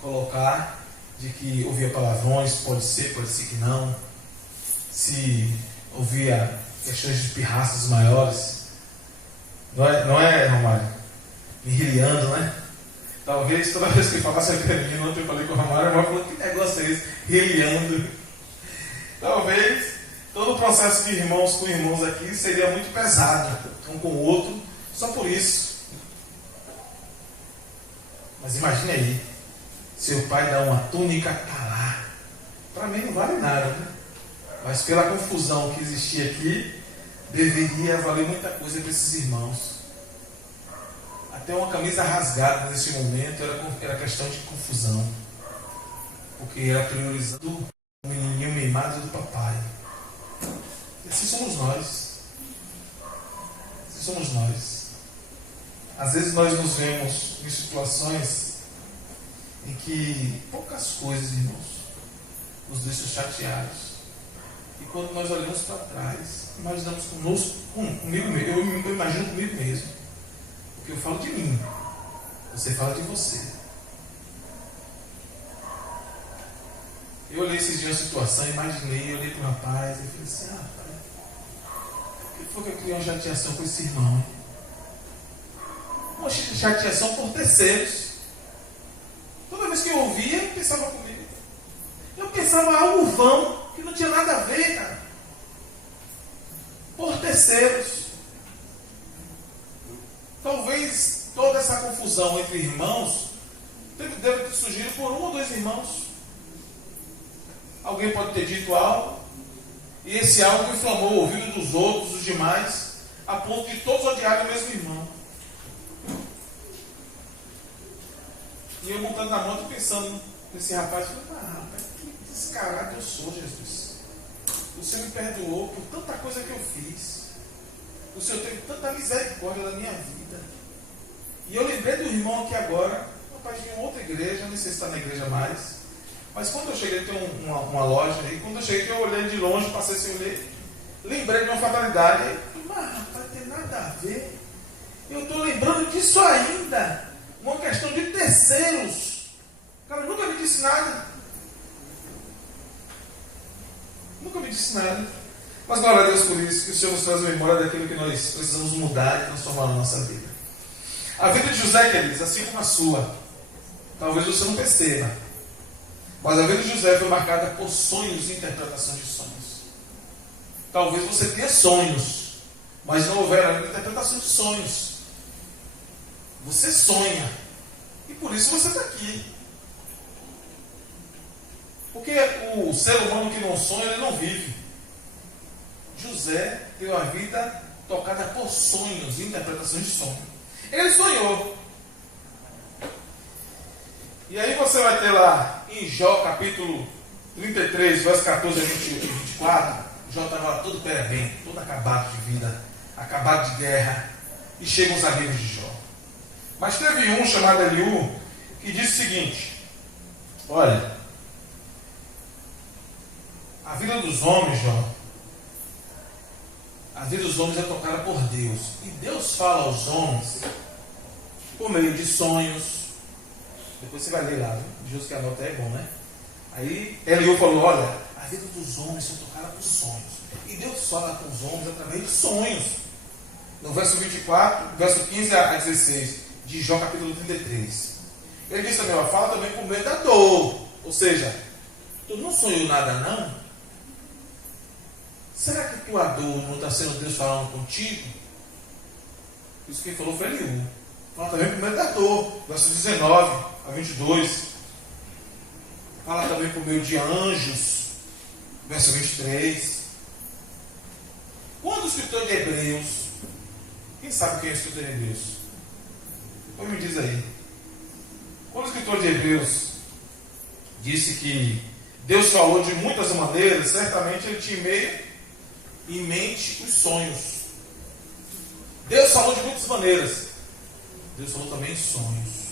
colocar de que ouvia palavrões, pode ser que não. Se ouvia questões de pirraças maiores, não é Romário? Enrilhando, né? Talvez toda vez que ele falasse aquele menino, ontem eu falei com o Romário, o Romário falou: que negócio é esse? Enrilhando. Talvez todo o processo de irmãos com irmãos aqui seria muito pesado, um com o outro, só por isso. Mas imagine aí, seu pai dá uma túnica talá. Para mim não vale nada, né? Mas pela confusão que existia aqui, deveria valer muita coisa para esses irmãos. Até uma camisa rasgada nesse momento era questão de confusão. Porque era priorizando o menininho mimado do papai. E assim somos nós. Assim somos nós. Às vezes nós nos vemos em situações em que poucas coisas, irmãos, nos deixam chateados. E quando nós olhamos para trás, imaginamos comigo mesmo, eu imagino comigo mesmo. Porque eu falo de mim, você fala de você. Eu olhei esses dias a situação, imaginei, olhei para o rapaz e falei assim: rapaz, o que foi que eu criei uma chateação com esse irmão? Hein? Uma chateação por terceiros. Toda vez que eu ouvia, eu pensava comigo. Eu pensava algo vão, que não tinha nada a ver, cara. Por terceiros. Talvez toda essa confusão entre irmãos deve ter surgido por um ou dois irmãos. Alguém pode ter dito algo, e esse algo inflamou o ouvido dos outros, dos demais, a ponto de todos odiarem o mesmo irmão. E eu montando na moto pensando nesse rapaz, falei: rapaz, que descarado eu sou, Jesus. O Senhor me perdoou por tanta coisa que eu fiz. O Senhor teve tanta misericórdia da minha vida. E eu lembrei do irmão aqui agora, o rapaz de uma outra igreja, não sei se está na igreja mais, mas quando eu cheguei, tem uma loja aí, quando eu cheguei, eu olhei de longe, passei sem olhar, lembrei de uma fatalidade. Aí, mas rapaz, tem nada a ver. Eu estou lembrando disso ainda. Uma questão de terceiros. O cara nunca me disse nada. Nunca me disse nada. Mas glória a Deus por isso, que o Senhor nos traz a memória daquilo que nós precisamos mudar e transformar na nossa vida. A vida de José, queridos, assim como a sua, talvez você não perceba, mas a vida de José foi marcada por sonhos e interpretação de sonhos. Talvez você tenha sonhos, mas não houver ainda interpretação de sonhos. Você sonha, e por isso você está aqui. Porque o ser humano que não sonha, ele não vive. José teve uma vida tocada por sonhos e interpretações de sonhos. Ele sonhou. E aí você vai ter lá em Jó capítulo 33, verso 14 a 24. Jó estava todo perebento, todo acabado de vida, acabado de guerra. E chegam os amigos de Jó. Mas teve um chamado Eliú que disse o seguinte: olha, a vida dos homens, Jó, a vida dos homens é tocada por Deus. E Deus fala aos homens por meio de sonhos. Depois você vai ler lá, Deus que a nota é bom, né? Aí Eliú falou: olha, a vida dos homens é tocada por sonhos. E Deus fala com os homens através de sonhos. No verso 24, verso 15 a 16, de Jó capítulo 33. Ele diz também: fala também por meio da dor. Ou seja, tu não sonhou nada não? Será que tua dor não está sendo Deus falando contigo? Isso quem falou foi Eliú. Fala também por meio da dor. Verso 19 a 22. Fala também por meio de anjos. Verso 23. escritor de Hebreus, quem sabe quem é o escritor de Hebreus? Então me diz aí. Quando o escritor de Hebreus disse que Deus falou de muitas maneiras, certamente ele tinha em mente os sonhos. Deus falou de muitas maneiras. Deus falou também em sonhos.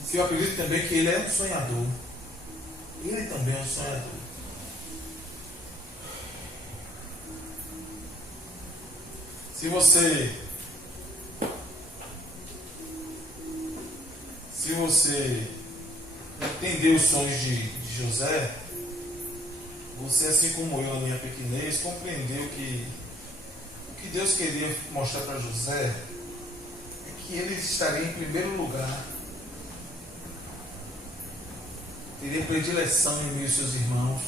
Porque eu acredito também que ele é um sonhador. Ele também é um sonhador. Se você entender os sonhos de José, você, assim como eu na minha pequenez, compreendeu que o que Deus queria mostrar para José é que ele estaria em primeiro lugar, teria predileção em meio aos seus irmãos.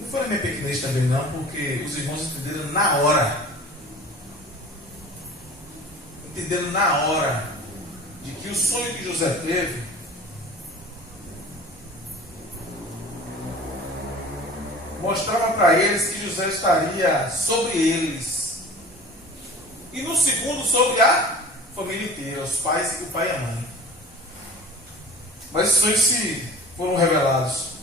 Não foi na minha pequenez também não, porque os irmãos entenderam na hora. Entenderam na hora de que o sonho que José teve mostrava para eles que José estaria sobre eles. E no segundo, sobre a família inteira, os pais, o pai e a mãe. Mas os sonhos se foram revelados.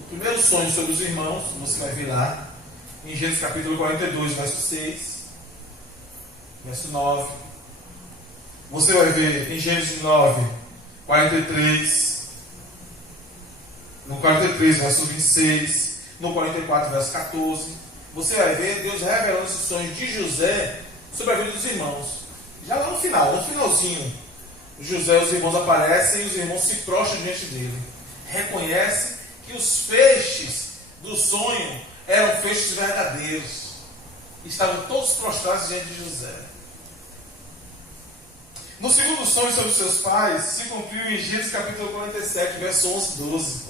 O primeiro sonho sobre os irmãos, você vai ver lá, em Gênesis capítulo 42, verso 6, verso 9. Você vai ver em Gênesis 9, 43, no 43, verso 26, no 44, verso 14. Você vai ver Deus revelando esses sonhos de José sobre a vida dos irmãos. Já lá no final, no finalzinho, José e os irmãos aparecem e os irmãos se prostram diante dele. Reconhecem que os feixes do sonho eram feixes verdadeiros. Estavam todos prostrados diante de José. No segundo sonho sobre os seus pais, se cumpriu em Gênesis capítulo 47, verso 11 e 12.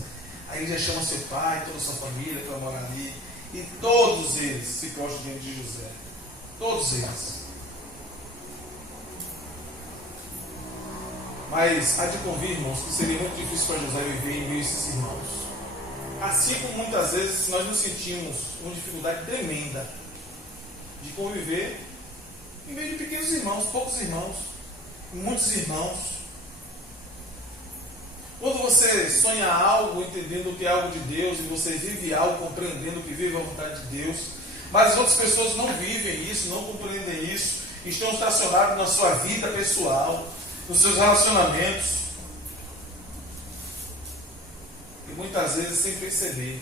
Aí ele já chama seu pai, toda a sua família para morar ali. E todos eles se prostram diante de José. Todos eles. Mas há de convir, irmãos, que seria muito difícil para José viver em meio a esses irmãos. Assim como muitas vezes nós nos sentimos uma dificuldade tremenda de conviver em meio de pequenos irmãos, poucos irmãos, muitos irmãos. Quando você sonha algo entendendo que é algo de Deus, e você vive algo compreendendo que vive a vontade de Deus, mas as outras pessoas não vivem isso, não compreendem isso, estão estacionados na sua vida pessoal, nos seus relacionamentos, e muitas vezes sem perceber,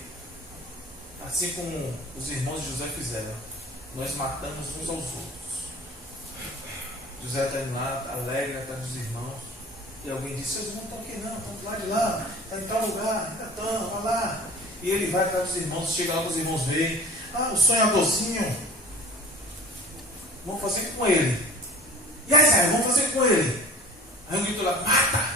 assim como os irmãos de José fizeram, nós matamos uns aos outros. José está indo lá, alegre, está dos irmãos, e alguém diz: seus irmãos estão aqui não, estão do lado de lá, está em tal lugar, ainda estão, vai lá. E ele vai atrás dos irmãos, chega lá, os irmãos veem: o sonhadorzinho, vamos fazer com ele. E aí, Zé, vamos fazer com ele. Aí um grito lá: mata!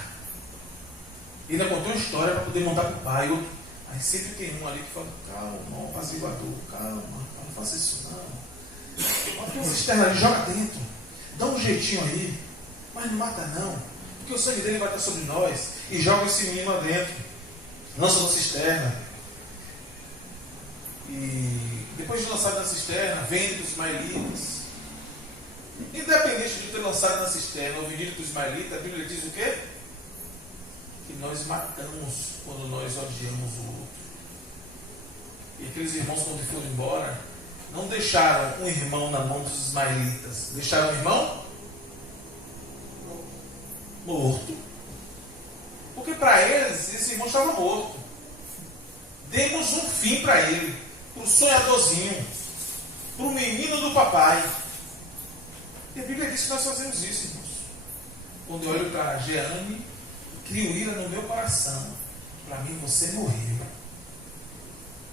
E ainda contou uma história para poder montar para o pai. Aí sempre tem um ali que fala: calma, um apaziguador, calma, não faça isso não. Tem uma cisterna ali, joga dentro, dá um jeitinho aí, mas não mata não, porque o sangue dele vai estar sobre nós. E joga esse menino lá dentro, lança na cisterna. E depois de lançado na cisterna, vende para os ismaelitas. Independente de ter lançado na cisterna ou vendido para os ismaelitas, a Bíblia diz o quê? Que nós matamos quando nós odiamos o outro. E aqueles irmãos, quando foram embora, não deixaram um irmão na mão dos ismaelitas, deixaram o irmão morto. Porque para eles, esse irmão estava morto. Demos um fim para ele, para o sonhadorzinho, para o menino do papai. E a Bíblia diz que nós fazemos isso, irmãos. Quando eu olho para Jeane, crio ira no meu coração. Para mim, você morreu.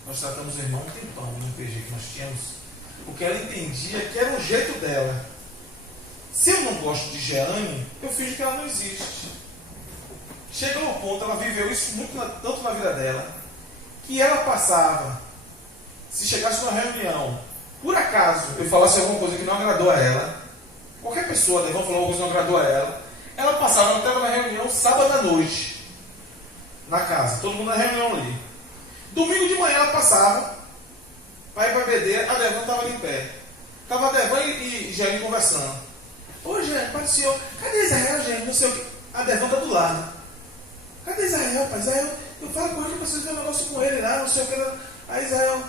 Nós tratamos o irmão um tempão no PG que nós tínhamos, porque ela entendia que era o jeito dela. Se eu não gosto de Jeane, eu finjo que ela não existe. Chegou ao ponto, ela viveu isso tanto na vida dela, que ela passava, se chegasse numa reunião, por acaso eu falasse alguma coisa que não agradou a ela, qualquer pessoa da irmã falou alguma coisa que não agradou a ela passava, ela estava na reunião sábado à noite, na casa, todo mundo na reunião ali. Domingo de manhã ela passava, Para ir para a bebedeira, a Devan estava ali em pé. Estava a Devan e Jair conversando. Ô, Jair, pai do senhor, cadê Israel, Jair? Não sei o que. A Devan está do lado. Cadê Israel, pai? Israel, eu falo com ele, eu preciso ver um negócio com ele lá, não sei o que. Aí Israel,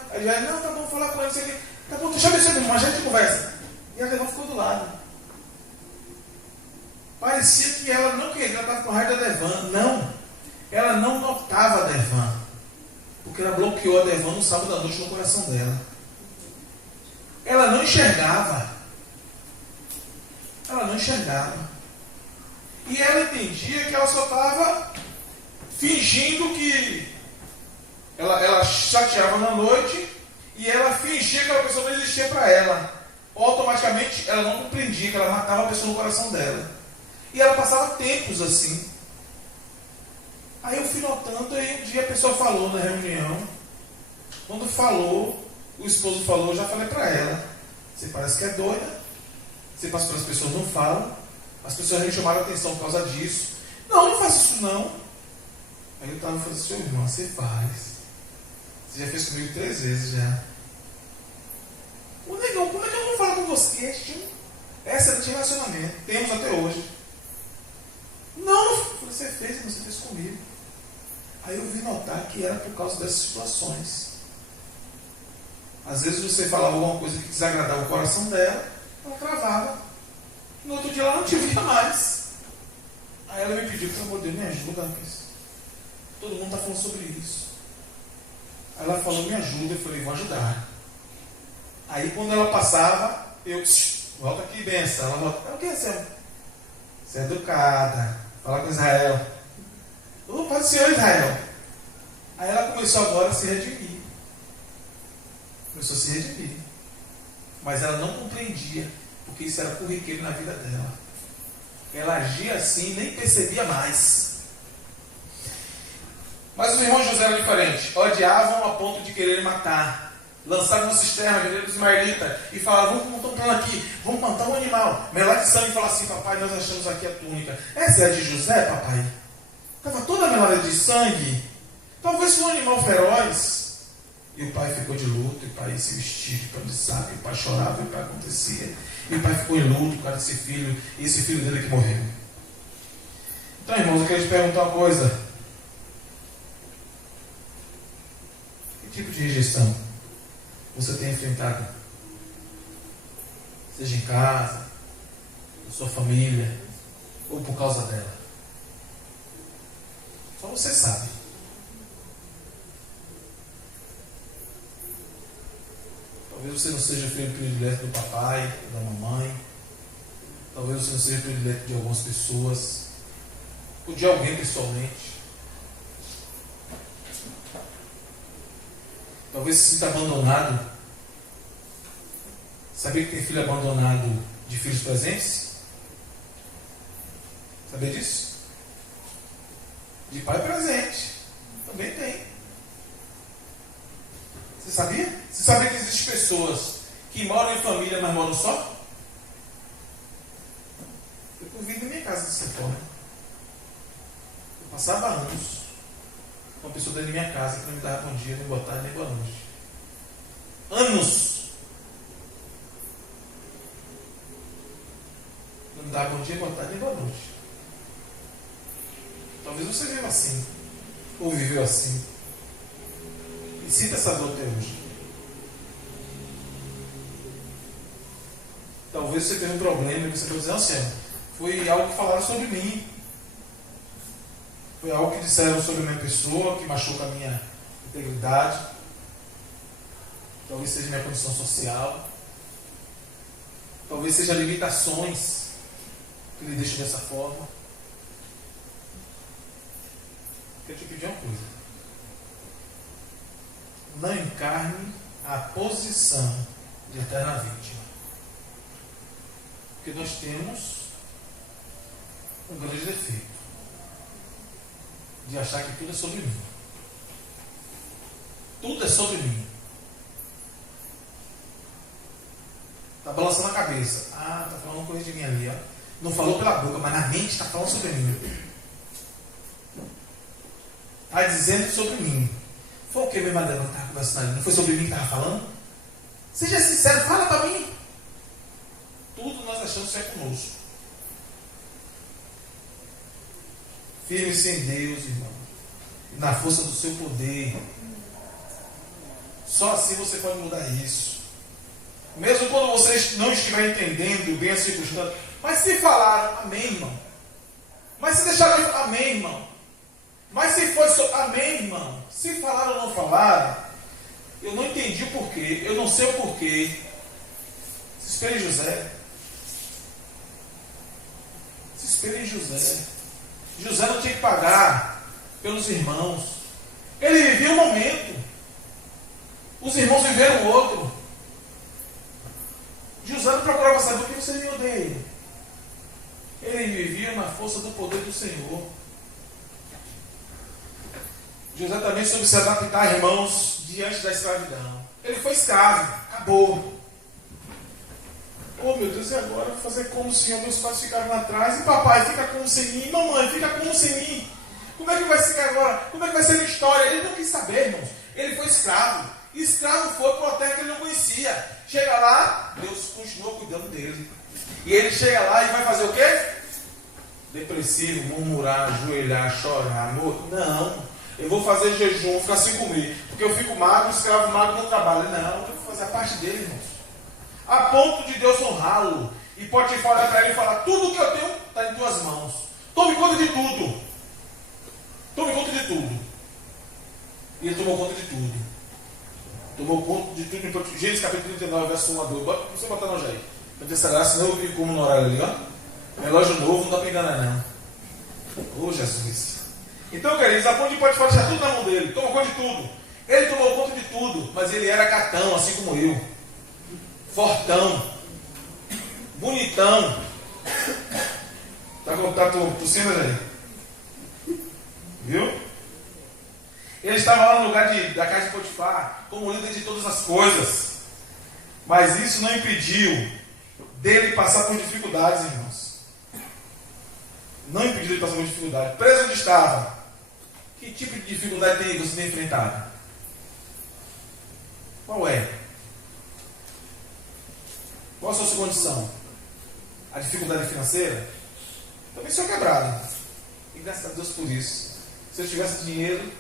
não, tá bom, vou falar com ele, não sei o que. Tá bom, deixa eu ver se irmão, a gente conversa. E a Devan ficou do lado. Parecia que ela não queria, ela estava com raiva da Devan. Não, ela não notava a Devan. Porque ela bloqueou a Devan no sábado à noite no coração dela. Ela não enxergava. Ela não enxergava. E ela entendia que ela só estava fingindo que ela chateava na noite e ela fingia que aquela pessoa não existia para ela. Automaticamente ela não compreendia que ela matava a pessoa no coração dela. E ela passava tempos assim. Aí eu fui notando, aí um dia a pessoa falou na reunião. Quando falou, o esposo falou, eu já falei para ela: você parece que é doida, você passa para as pessoas, não falam, as pessoas me chamaram a atenção por causa disso. Não faço isso não. Aí eu estava falando assim: seu irmão, você faz. Você já fez comigo 3 vezes já. O negão, como é que eu vou falar com você? Essa não tinha relacionamento, temos até hoje. Não, você fez, mas você fez comigo. Aí eu vi notar que era por causa dessas situações. Às vezes você falava alguma coisa que desagradava o coração dela, ela travava. No outro dia ela não te via mais. Aí ela me pediu: pelo amor de Deus, me ajuda, Cris. Todo mundo está falando sobre isso. Aí ela falou: me ajuda. Eu falei: vou ajudar. Aí quando ela passava, eu: volta aqui, benção. Ela volta: o que é isso? Você é educada. Fala com Israel. Ô, Pai do Senhor, Israel. Aí ela começou agora a se redimir. Começou a se redimir. Mas ela não compreendia, porque isso era corriqueiro na vida dela. Ela agia assim, nem percebia mais. Mas os irmãos de José eram diferentes. Odiavam a ponto de querer matar. Lançaram uma cisterna, venderam os ismaelitas e falaram: vamos montar um plano aqui, vamos matar um animal. Melar de sangue e falar assim: papai, nós achamos aqui a túnica. Essa é a de José, papai? Estava toda melada de sangue. Talvez foi um animal feroz. E o pai ficou de luto, e o pai se vestia de pano de saco, e o pai chorava, e o pai acontecia. E o pai ficou em luto por causa desse filho, e esse filho dele que morreu. Então, irmãos, eu queria te perguntar uma coisa. Que tipo de rejeição você tem enfrentado? Seja em casa, na sua família, ou por causa dela? Só você sabe. Talvez você não seja filho predileto do papai, da mamãe. Talvez você não seja predileto de algumas pessoas, ou de alguém pessoalmente. Talvez se sinta abandonado. Sabia que tem filho abandonado de filhos presentes? Sabia disso? De pai presente. Também tem. Você sabia? Você sabia que existem pessoas que moram em família, mas moram só? Eu convivo em minha casa dessa forma. Eu passava anos com uma pessoa dentro da minha casa que não me dava bom dia, nem boa tarde, nem boa noite. Anos! Não me dava bom dia, boa tarde, nem boa noite. Talvez você viva assim, ou viveu assim, e sinta essa dor até hoje. Talvez você tenha um problema e você pode dizer: não, Senhor, foi algo que falaram sobre mim, foi algo que disseram sobre a minha pessoa, que machuca a minha integridade, talvez seja minha condição social, talvez seja limitações que lhe deixam dessa forma. Quero te pedir uma coisa: não encarne a posição de eterna vítima, porque nós temos um grande defeito de achar que tudo é sobre mim. Tudo é sobre mim. Está balançando a cabeça. Ah, está falando coisa de mim ali, ó. Não falou pela boca, mas na mente está falando sobre mim. Está dizendo sobre mim. Foi o que minha madrinha estava conversando ali? Não foi sobre mim que estava falando? Seja sincero, fala para mim. Tudo nós achamos que é conosco. Firme-se em Deus, irmão. Na força do seu poder. Só assim você pode mudar isso. Mesmo quando você não estiver entendendo bem a circunstância. Mas se falaram, amém, irmão. Mas se deixaram, amém, irmão. Mas se foi só, amém, irmão. Se falaram ou não falaram, eu não entendi o porquê, eu não sei o porquê. Se espere em José. Se espere em José. José não tinha que pagar pelos irmãos. Ele vivia um momento. Os irmãos viveram o outro. José não procurava saber o que o Senhor dele. Ele vivia na força do poder do Senhor. José também soube se adaptar, irmãos, diante da escravidão. Ele foi escravo, acabou. Oh meu Deus, e agora? Vou fazer como, Senhor? Meus pais ficaram lá atrás. E papai, fica como sem mim. Mamãe, fica como sem mim. Como é que vai ficar agora? Como é que vai ser a minha história? Ele não quis saber, irmãos. Ele foi escravo. Escravo foi para uma terra que ele não conhecia. Chega lá, Deus continuou cuidando dele. E ele chega lá e vai fazer o quê? Depressivo, murmurar, ajoelhar, chorar. Não, eu vou fazer jejum, vou ficar sem comer. Porque eu fico magro, escravo magro não trabalha. Não, eu vou fazer a parte dele, irmãos. A ponto de Deus honrá-lo. E Potifar olhar para ele e falar: tudo que eu tenho está em tuas mãos. Tome conta de tudo. Tome conta de tudo. E ele tomou conta de tudo. Tomou conta de tudo em Gênesis capítulo 39, verso 1 a 2. Bota, você botar no aí. Para ter sagrado, senão eu vi como no horário ali, ó. Relógio novo, não dá para enganar, não. Ô Jesus. Então, queridos, a ponto de Potifar deixar tudo na mão dele. Tomou conta de tudo. Ele tomou conta de tudo, mas ele era catão, assim como eu. Fortão. Bonitão. Tá tossindo aí? Viu? Ele estava lá no lugar da casa de Potifar, como líder de todas as coisas. Mas isso não impediu dele passar por dificuldades, irmãos. Não impediu dele passar por dificuldades. Preso onde estava. Que tipo de dificuldade você tem enfrentado? Qual é? Qual a sua condição? A dificuldade financeira? Também sou quebrado. E graças a Deus por isso. Se eu tivesse dinheiro,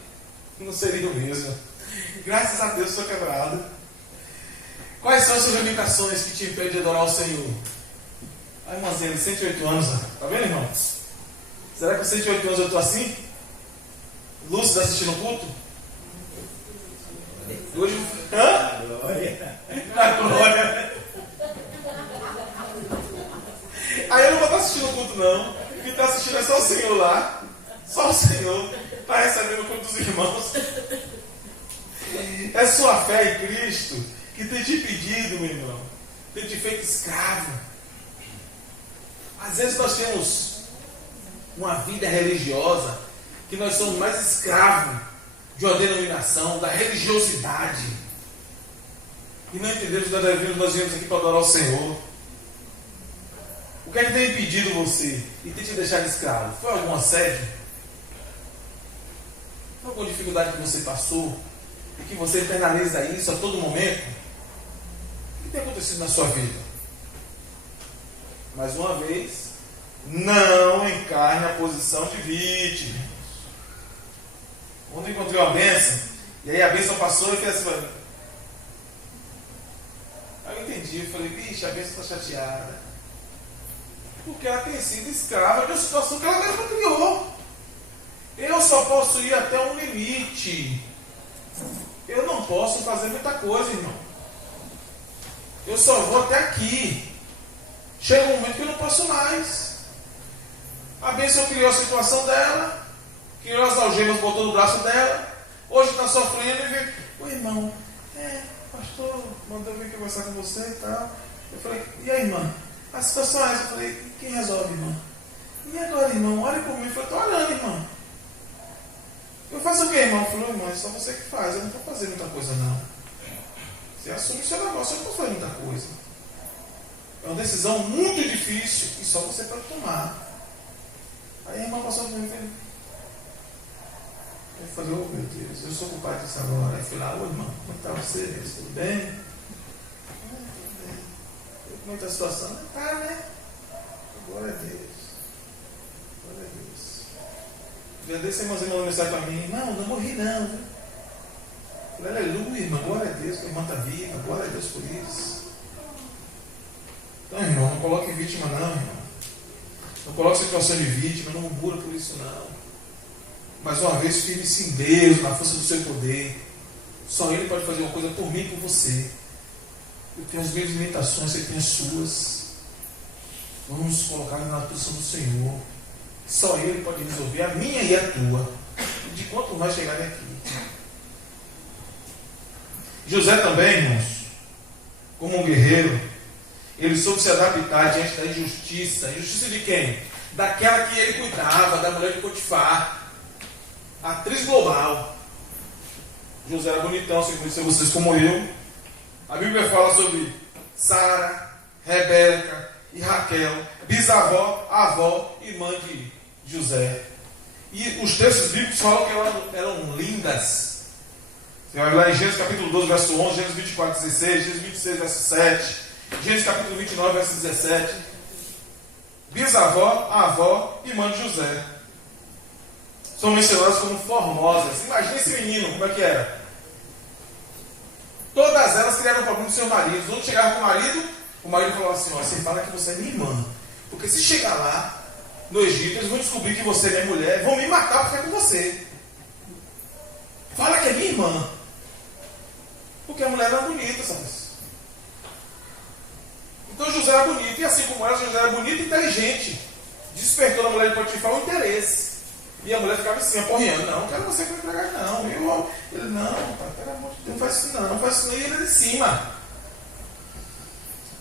não seria o mesmo. Graças a Deus sou quebrado. Quais são as suas limitações que te impedem de adorar o Senhor? A irmãzinha de 108 anos, tá vendo, irmão? Será que com 108 anos eu estou assim? Lúcio está assistindo o culto? Hoje. Hã? Na glória. Aí eu não vou estar assistindo o culto, não. Quem está assistindo é só o Senhor lá. Só o Senhor está recebendo o culto dos irmãos. É sua fé em Cristo que tem te impedido, meu irmão. Tem te feito escravo. Às vezes nós temos uma vida religiosa que nós somos mais escravos de uma denominação, da religiosidade. E não entendemos que nós viemos aqui para adorar o Senhor. O que é que tem impedido você e tem te deixado escravo? Foi algum assédio? Foi alguma dificuldade que você passou e que você internaliza isso a todo momento? O que tem acontecido na sua vida? Mais uma vez, não encarne a posição de vítima. Quando eu encontrei uma bênção, e aí a bênção passou e fez assim. Aí eu entendi, eu falei: vixe, a bênção está chateada. Porque ela tem sido escrava de uma situação que ela mesma criou. Eu só posso ir até um limite. Eu não posso fazer muita coisa, irmão. Eu só vou até aqui. Chega um momento que eu não posso mais. A bênção criou a situação dela, criou as algemas, botou no braço dela. Hoje está sofrendo e vem: ô irmão, pastor mandou vir conversar com você e tal. Eu falei: e aí, irmã? A situação é essa. Eu falei: quem resolve, irmão? E agora, irmão? Olha por mim. Eu falei: estou olhando, irmão. Eu faço o quê, irmão? Eu falei: irmão, é só você que faz. Eu não estou fazendo muita coisa, não. Você assume o seu negócio. Eu não estou fazendo muita coisa. É uma decisão muito difícil e só você pode tomar. Aí a irmã passou por mim e falei: eu falei: oh meu Deus, eu sou culpado disso agora. Aí fui lá: ô irmão, como está você? Tudo bem? Como é que está a situação? Tá, né? Glória a Deus. Glória a Deus. Já desse irmãozinho mandou mensagem para mim: não morri não. Viu? Falei, aleluia, irmão, glória a Deus, que a irmã está viva, glória a Deus por isso. Então, irmão, não coloque vítima não, irmão. Não coloque situação de vítima, não murmura por isso não. Mais uma vez, firme-se em Deus, na força do seu poder. Só Ele pode fazer uma coisa por mim e por você. Eu tenho as minhas limitações, você tem as suas. Vamos nos colocar na posição do Senhor. Só Ele pode resolver a minha e a tua. E de quanto vai chegar aqui. José também, irmãos, como um guerreiro, ele soube se adaptar diante da injustiça. Injustiça de quem? Daquela que ele cuidava, da mulher de Potifar. Atriz global. José era bonitão, se conhecer vocês como eu. A Bíblia fala sobre Sara, Rebeca e Raquel, bisavó, avó e mãe de José. E os textos bíblicos falam que elas eram lindas. Você vai lá em Gênesis capítulo 12, verso 11, Gênesis 24, 16, Gênesis 26, verso 7, Gênesis capítulo 29, verso 17. Bisavó, avó e mãe de José. São mencionadas como formosas. Imagina esse menino, como é que era? Todas elas criaram problema com seus maridos. Onde chegava com o marido falava assim: ó, você fala que você é minha irmã. Porque se chegar lá, no Egito, eles vão descobrir que você é minha mulher, vão me matar para ficar com você. Fala que é minha irmã. Porque a mulher era bonita, sabe? Então José era bonito, e assim como ela, José era bonito e inteligente. Despertou na mulher de Potifar o interesse. E a mulher ficava assim, aporreando: não quero você para entregar, não. Ele, não, pai, pelo amor de Deus, não faz isso não, faz isso não. E ele de cima.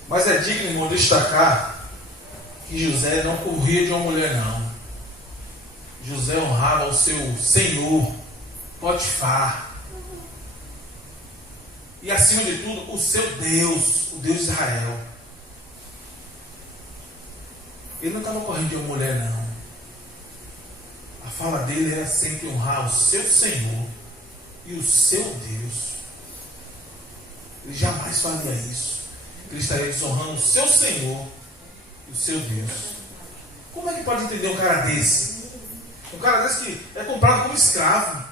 Mas é digno, irmão, destacar que José não corria de uma mulher, não. José honrava o seu senhor, Potifar. E acima de tudo, o seu Deus, o Deus de Israel. Ele não estava correndo de uma mulher, não. A fala dele era sempre honrar o seu Senhor e o seu Deus. Ele jamais faria isso. Ele estaria desonrando o seu Senhor e o seu Deus. Como é que pode entender um cara desse? Um cara desse que é comprado como escravo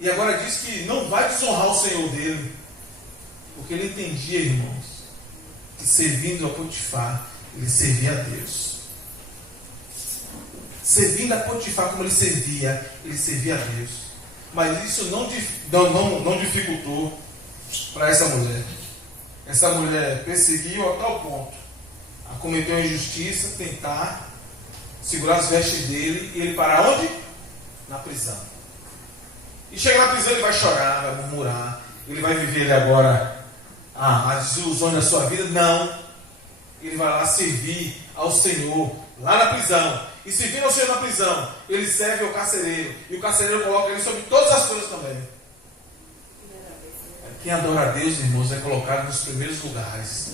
e agora diz que não vai desonrar o Senhor dele. Porque ele entendia, irmãos, que servindo a Potifar, ele servia a Deus. Servindo a Potifar como ele servia a Deus. Mas isso não dificultou para essa mulher. Essa mulher perseguiu a tal ponto a cometer uma injustiça, tentar segurar as vestes dele, e ele para onde? Na prisão. E chega na prisão, ele vai chorar, vai murmurar, ele vai viver ele agora as desilusões da sua vida? Não. Ele vai lá servir ao Senhor lá na prisão. E servindo ao Senhor na prisão, ele serve ao carcereiro. E o carcereiro coloca ele sobre todas as coisas também. Quem adora a Deus, irmãos, é colocado nos primeiros lugares,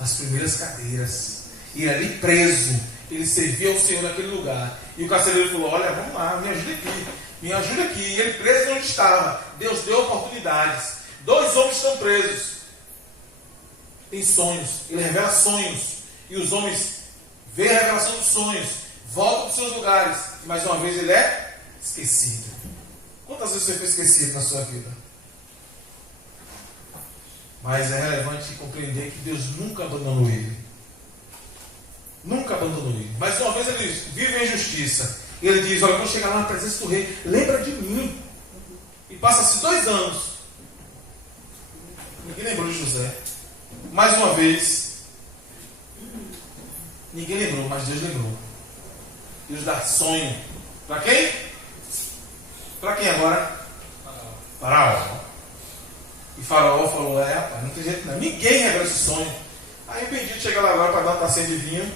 nas primeiras cadeiras. E ali preso, ele servia ao Senhor naquele lugar. E o carcereiro falou: olha, vamos lá, me ajuda aqui. Me ajuda aqui. E ele preso onde estava. Deus deu oportunidades. 2 homens estão presos. Tem sonhos. Ele revela sonhos. E os homens veem a revelação dos sonhos. Voltam para os seus lugares. E mais uma vez ele é esquecido. Quantas vezes você foi esquecido na sua vida? Mas é relevante compreender que Deus nunca abandonou ele. Nunca abandonou ele. Mais uma vez ele vive a injustiça. E ele diz: olha, quando chegar lá na presença do rei, lembra de mim. E passa-se 2 anos. Ninguém lembrou de José. Mais uma vez, ninguém lembrou, mas Deus lembrou. Deus dá sonho. Para quem? Para quem agora? Faraó. E Faraó falou: rapaz, não tem jeito não. Ninguém revela esse sonho. Aí o bendito chega lá agora para dar uma tacinha de vinho.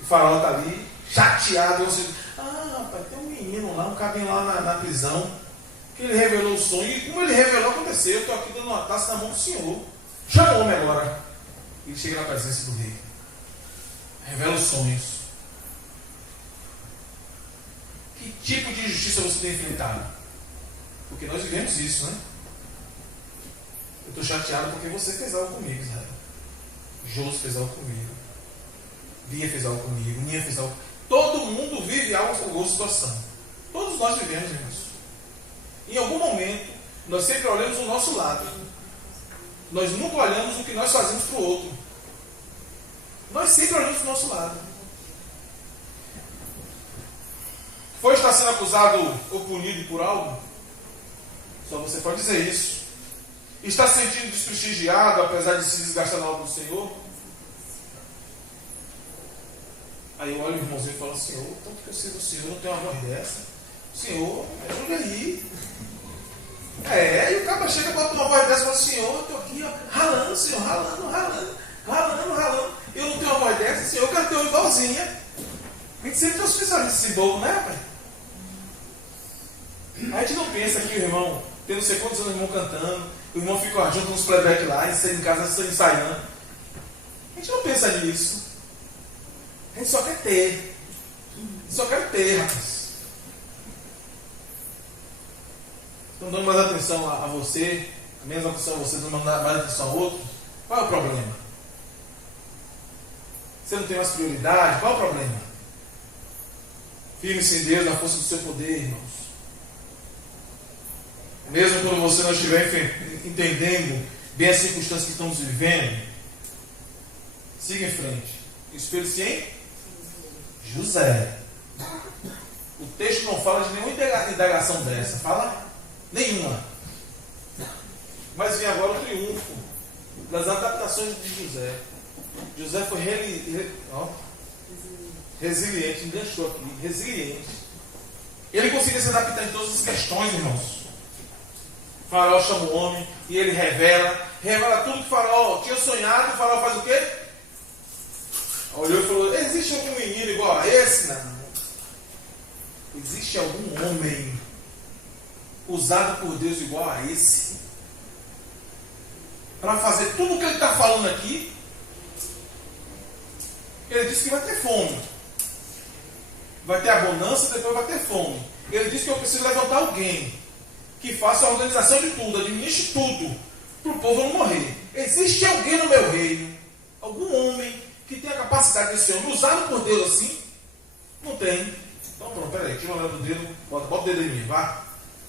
E Faraó está ali, chateado. E você: rapaz, tem um menino lá, um cabinho lá na prisão, que ele revelou o sonho. E como ele revelou, aconteceu. Eu estou aqui dando uma taça na mão do Senhor. Chama o homem agora. Ele chega na presença do rei. Revela os sonhos. Que tipo de injustiça você tem enfrentado? Porque nós vivemos isso, né? Eu estou chateado porque você fez algo comigo, Israel. Josi fez algo comigo. Bia fez algo comigo. Ninha fez algo. Todo mundo vive algo ou situação. Todos nós vivemos, irmãos. Em algum momento, nós sempre olhamos o nosso lado. Nós nunca olhamos o que nós fazemos para o outro. Nós sempre olhamos para o nosso lado. Foi estar sendo acusado ou punido por algo? Só você pode dizer isso. Está se sentindo desprestigiado, apesar de se desgastar na obra do Senhor? Aí eu olho o irmãozinho e falo, Senhor, tanto que eu sei do Senhor, não tem uma voz dessa. Senhor, me ajuda aí. E o cara chega e bota uma voz dessa e fala, Senhor, eu estou aqui, ó, ralando, Senhor, ralando. Eu não tenho uma voz dessa, Senhor, eu quero ter uma igualzinha. A gente sempre tem os pensamentos desse bolo, né, pai? A gente não pensa que o irmão, tem não sei quantos anos o irmão cantando, o irmão fica junto nos playback lá, em casa ensaiando. A gente não pensa nisso. A gente só quer ter. Só quer ter, rapaz. Estão dando mais atenção a você, menos atenção a você, dando mais atenção ao outro. Qual é o problema? Você não tem mais prioridade? Qual é o problema? Firme-se em Deus, na força do seu poder, irmãos. Mesmo quando você não estiver entendendo bem as circunstâncias que estamos vivendo, siga em frente. Espelhe-se em José. O texto não fala de nenhuma indagação dessa. Fala nenhuma. Mas vem agora o triunfo das adaptações de José. José foi resiliente, enganchou aqui, resiliente. Ele conseguia se adaptar em todas as questões, irmãos. Faraó chama o homem e ele revela tudo que Faraó tinha sonhado. E Faraó faz o quê? Olhou e falou, existe algum menino igual a esse? Não. Existe algum homem usado por Deus igual a esse? Para fazer tudo o que ele está falando aqui. Ele disse que vai ter fome. Vai ter abundância, depois vai ter fome. Ele disse que eu preciso levantar alguém que faça a organização de tudo, administre tudo, para o povo não morrer. Existe alguém no meu reino, algum homem que tenha a capacidade de ser homem, usado por Deus assim? Não tem. Então pronto, peraí, tira o anel do dedo, bota o dedo em mim, vá.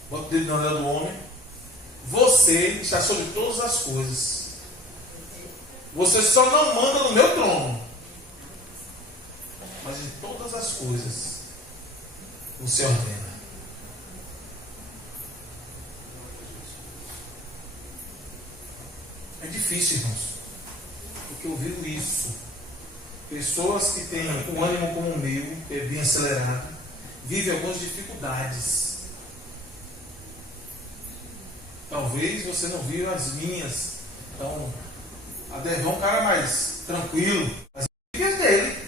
Bota o dedo no anel do homem. Você está sobre todas as coisas. Você só não manda no meu trono. Mas em todas as coisas você ordena. É difícil, irmãos, porque eu vivo isso. Pessoas que têm um ânimo como o meu, é bem acelerado, vivem algumas dificuldades. Talvez você não viva as minhas. Então, Adervão é um cara mais tranquilo, mas vive as dele.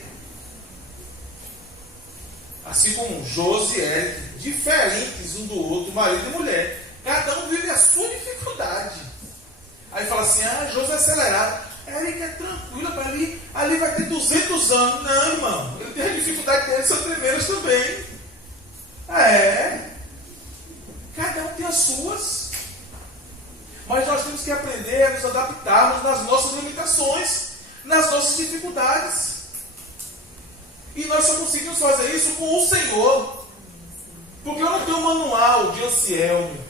Assim como Josi e Eric, diferentes um do outro, marido e mulher. Cada um vive a sua dificuldade. Aí fala assim, Josi é acelerado. Eric é tranquilo, ali vai ter 200 anos. Não, irmão, ele tem a dificuldade dele, são primeiras também. Cada um tem as suas. Mas nós temos que aprender a nos adaptarmos nas nossas limitações, nas nossas dificuldades. E nós só conseguimos fazer isso com o Senhor. Porque eu não tenho um manual de Anselmo.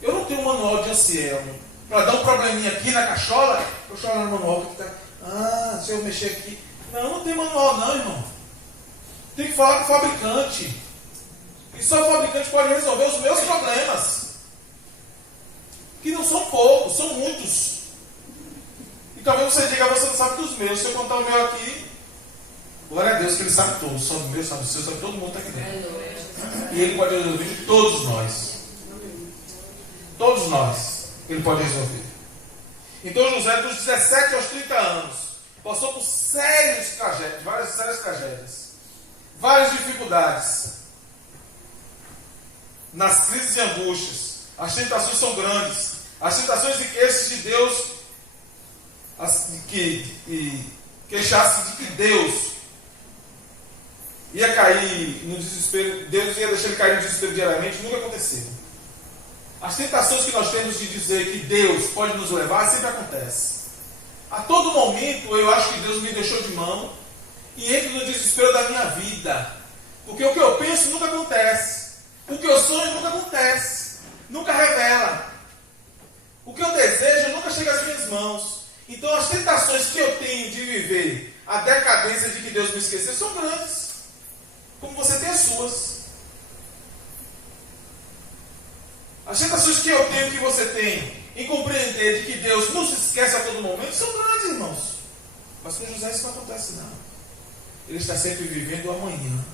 Eu não tenho um manual de Anselmo. Para dar um probleminha aqui na cachola, eu choro no manual. Se eu mexer aqui. Não tem manual não, irmão. Tem que falar com o fabricante. E só o fabricante pode resolver os meus problemas. Que não são poucos, são muitos. E talvez você diga, você não sabe dos meus. Se eu contar o meu aqui, glória a Deus que ele sabe todos. Sabe o meu, sabe o seu, sabe todo mundo está aqui dentro. E ele pode resolver de todos nós. Todos nós. Ele pode resolver. Então José, dos 17 aos 30 anos, passou por sérios tragédias, várias sérias tragédias, várias dificuldades. Nas crises e angústias, as tentações são grandes. As tentações e queixas de Deus, queixasse de que Deus ia cair no desespero, Deus ia deixar ele cair no desespero diariamente, nunca aconteceu. As tentações que nós temos de dizer que Deus pode nos levar, sempre acontece. A todo momento eu acho que Deus me deixou de mão e entro no desespero da minha vida. Porque o que eu penso nunca acontece. O que eu sonho nunca acontece. Nunca revela. O que eu desejo nunca chega às minhas mãos. Então as tentações que eu tenho de viver a decadência de que Deus me esqueceu são grandes. Como você tem as suas. As tentações que eu tenho, que você tem, em compreender de que Deus não se esquece a todo momento, são grandes, irmãos. Mas com José isso não acontece, não. Ele está sempre vivendo o amanhã.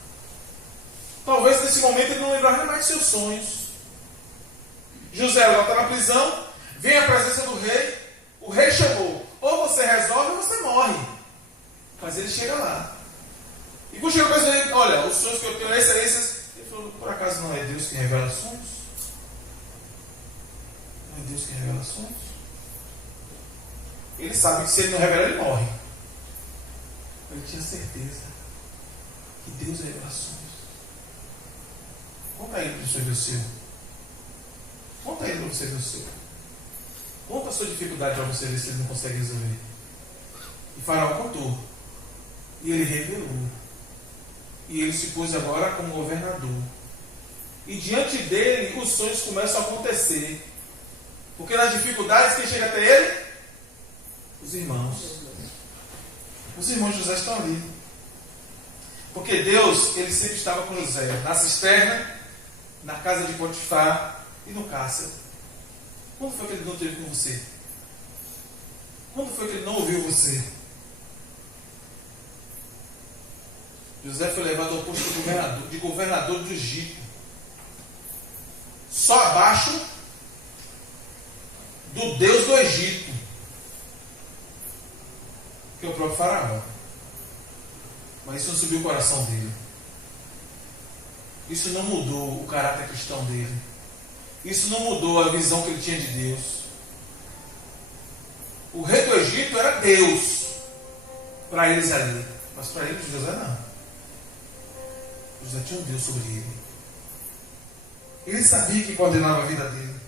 Talvez nesse momento ele não lembrava nem mais de seus sonhos. José agora está na prisão, vem à presença do rei, o rei chamou. Ou você resolve ou você morre. Mas ele chega lá. E quando chega a coisa dele, olha, os sonhos que eu tenho, esses. Ele falou, por acaso não é Deus que revela sonhos? Não é Deus que revela sonhos? Ele sabe que se ele não revelar, ele morre. Ele tinha certeza que Deus revela sonhos. Conta ele para você ver o seu. Conta ele para você ver o seu. Conta a sua dificuldade para você ver se ele não consegue resolver. E Faraó contou. E ele revelou. E ele se pôs agora como governador. E diante dele os sonhos começam a acontecer. Porque nas dificuldades, quem chega até ele? Os irmãos. Os irmãos de José estão ali. Porque Deus, ele sempre estava com José. Na cisterna, na casa de Potifar e no cárcere. Quando foi que ele não esteve com você? Quando foi que ele não ouviu você? José foi levado ao posto de governador do Egito. Só abaixo do Deus do Egito, que é o próprio Faraó. Mas isso não subiu o coração dele. Isso não mudou o caráter cristão dele. Isso não mudou a visão que ele tinha de Deus. O rei do Egito era Deus para eles ali. Mas para eles, José não. José tinha um Deus sobre ele. Ele sabia que coordenava a vida dele.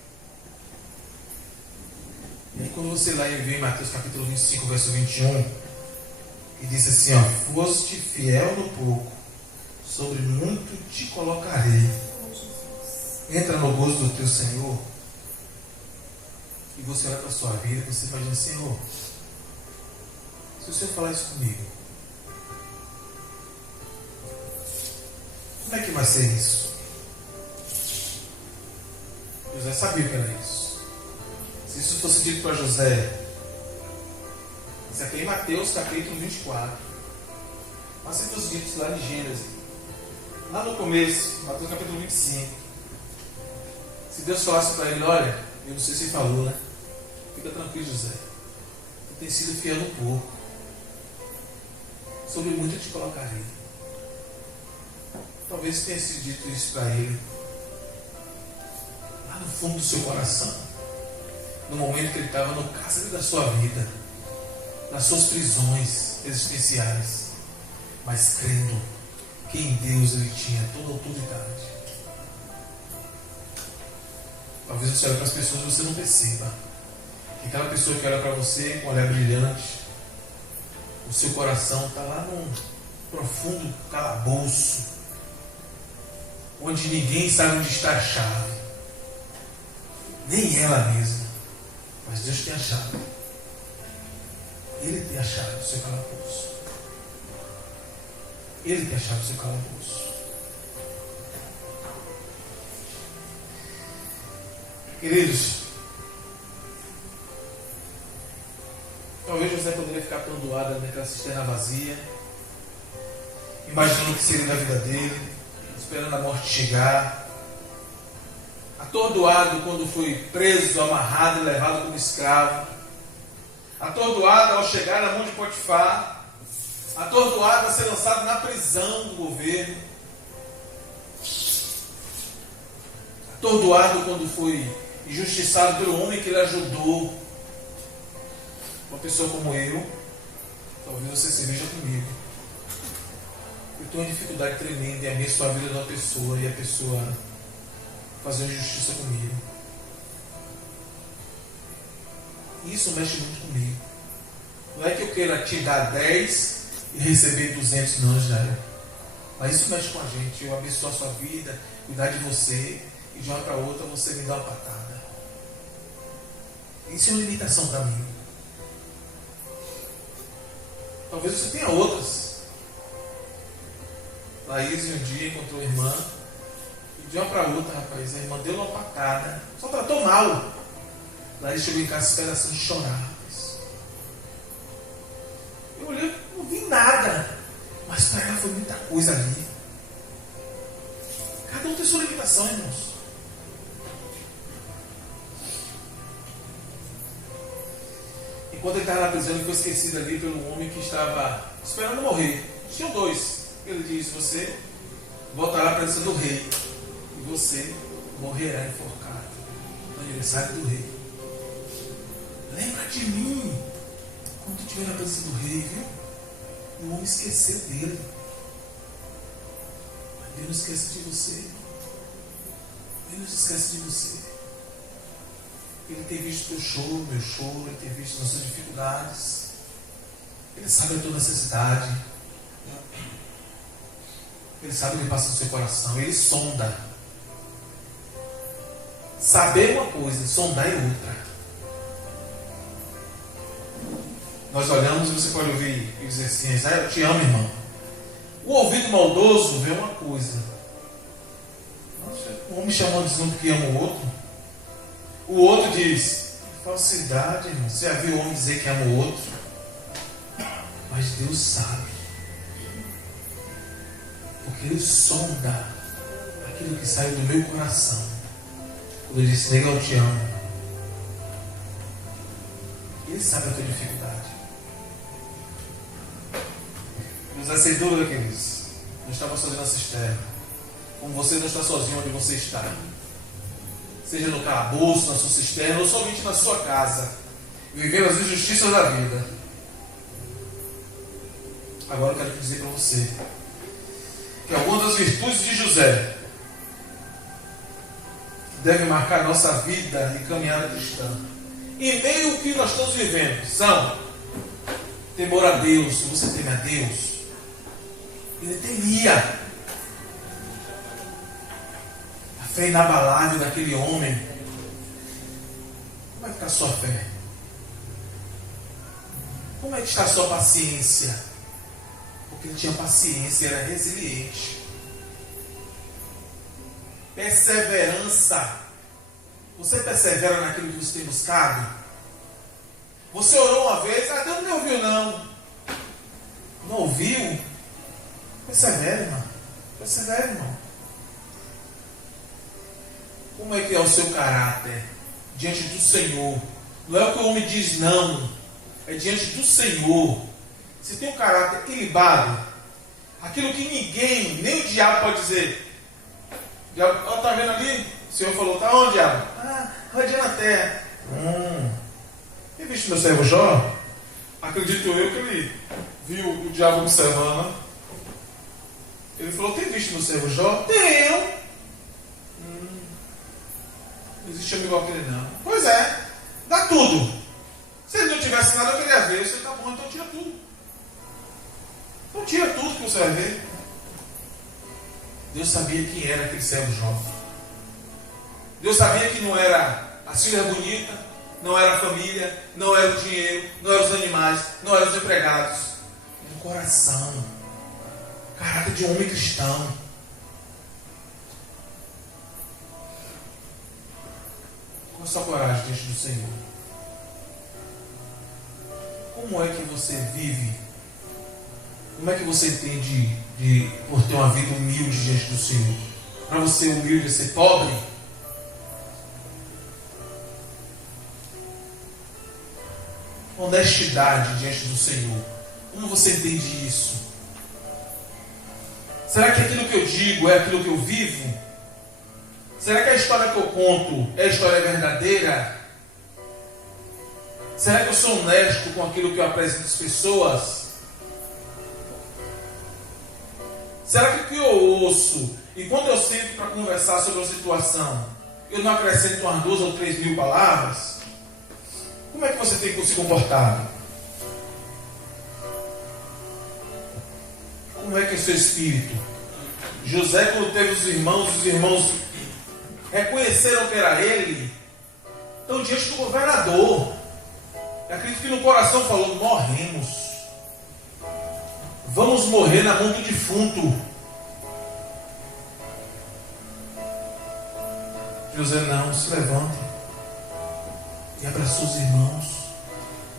E aí quando você lá vê em Mateus capítulo 25, verso 21, e diz assim, ó, foste fiel no pouco, sobre muito te colocarei. Entra no gozo do teu Senhor. E você olha para a sua vida e você vai dizer, Senhor, se o Senhor falar isso comigo, como é que vai ser isso? José sabia o que era isso. Se isso fosse dito para José, isso aqui é em Mateus capítulo 24. Mas se fosse dito lá em Gênesis, lá no começo, Mateus capítulo 25, se Deus falasse para ele, olha, eu não sei se ele falou, né? Fica tranquilo, José. Tu tem sido fiel no pouco. Sobre muito eu te colocarei. Talvez tenha sido dito isso para ele, lá no fundo do seu coração, no momento que ele estava no cárcere da sua vida, nas suas prisões existenciais, mas crendo que em Deus ele tinha toda a autoridade. Talvez você olhe para as pessoas e você não perceba que aquela pessoa que olha para você com um olhar brilhante, o seu coração está lá num profundo calabouço, onde ninguém sabe onde está a chave, nem ela mesma, mas Deus tem a chave. Ele tem a chave do seu calabouço. Ele tem a chave do seu calabouço. Queridos, talvez José poderia ficar atordoado naquela cisterna vazia, imaginando o que seria na vida dele, esperando a morte chegar, atordoado quando foi preso, amarrado e levado como escravo, atordoado ao chegar na mão de Potifar, atordoado a ser lançado na prisão do governo, atordoado quando foi injustiçado pelo homem que ele ajudou. Uma pessoa como eu, talvez você se veja comigo. Eu tenho uma dificuldade tremenda em abençoar a vida de uma pessoa e a pessoa fazer injustiça comigo. Isso mexe muito comigo. Não é que eu queira te dar 10 e receber 200, não, Israel. Mas isso mexe com a gente. Eu abençoo a sua vida, cuidar de você, e de uma para outra você me dá uma patada. Isso é uma limitação para mim. Talvez você tenha outras. Laís um dia encontrou a irmã, e de uma para outra, rapaz, a irmã deu uma patada, só tratou mal. Laís chegou em casa esperando chorar, rapaz. Eu olhei, não vi nada, mas para ela foi muita coisa ali. Cada um tem sua limitação, irmãos. Enquanto ele estava na prisão, ele foi esquecido ali pelo homem que estava esperando morrer. Tinham 2. Ele diz: você voltará à presença do rei e você morrerá enforcado no aniversário do rei. Lembra de mim quando tu estiver na presença do rei, viu? O homem esqueceu dele. Mas Deus não esquece de você. Deus não se esquece de você. Ele tem visto teu choro, meu choro, Ele tem visto nossas dificuldades. Ele sabe a tua necessidade. Ele sabe o que passa no seu coração. Ele sonda. Saber uma coisa, sondar é outra. Nós olhamos e você pode ouvir e dizer assim: eu te amo, irmão. O ouvido maldoso vê uma coisa. O homem chamando dizendo que ama o outro. O outro diz: falsidade, irmão. Você já viu o homem dizer que ama o outro? Mas Deus sabe. Porque Ele sonda aquilo que sai do meu coração. Quando Ele diz: nega, eu te amo. Ele sabe a tua dificuldade. Nos sem dúvida, queridos, não estava sozinho na cisterna. Como você não está sozinho onde você está. Seja no calabouço, na sua cisterna, ou somente na sua casa, vivendo as injustiças da vida. Agora eu quero te dizer para você que algumas das virtudes de José devem marcar a nossa vida e caminhada cristã, em meio ao que nós estamos vivendo, são temor a Deus. Se você teme a Deus, Ele temia. A fé inabalável daquele homem. Como é que está a sua fé? Como é que está a sua paciência? Porque ele tinha paciência, era resiliente. Perseverança. Você persevera naquilo que você tem buscado? Você orou uma vez, Deus não me ouviu não. Não ouviu? Persevere, irmão. Persevere, irmão. Como é que é o seu caráter diante do Senhor? Não é o que o homem diz, não. É diante do Senhor. Você tem um caráter ilibado. Aquilo que ninguém, nem o diabo pode dizer. O diabo, está vendo ali? O Senhor falou: está onde, diabo? Rodeando a terra. Tem visto meu servo Jó? Acredito eu que ele viu o diabo observando. Ele falou: tem visto meu servo Jó? Tenho. Não existe amigo igual que ele, não. Pois é, dá tudo. Se ele não tivesse nada, eu queria ver. Você está bom, então tira tudo. Então tira tudo que você vai ver. Deus sabia quem era aquele servo Jó. Deus sabia que não era a filha bonita, não era a família, não era o dinheiro, não eram os animais, não eram os empregados. Era o coração. Caráter de um homem cristão. Qual a sua coragem diante do Senhor? Como é que você vive? Como é que você tem por ter uma vida humilde diante do Senhor? Para você humilde é ser pobre? Honestidade diante do Senhor. Como você entende isso? Será que aquilo que eu digo é aquilo que eu vivo? Será que a história que eu conto é a história verdadeira? Será que eu sou honesto com aquilo que eu apresento às pessoas? Será que o que eu ouço e quando eu sento para conversar sobre uma situação, eu não acrescento umas 2 ou 3 mil palavras? Como é que você tem se comportado? como é que é seu espírito? José, quando teve os irmãos reconheceram que era ele, então diante do governador, eu acredito que no coração falou: morremos, vamos morrer na mão do defunto. José não se levanta e abraçou os irmãos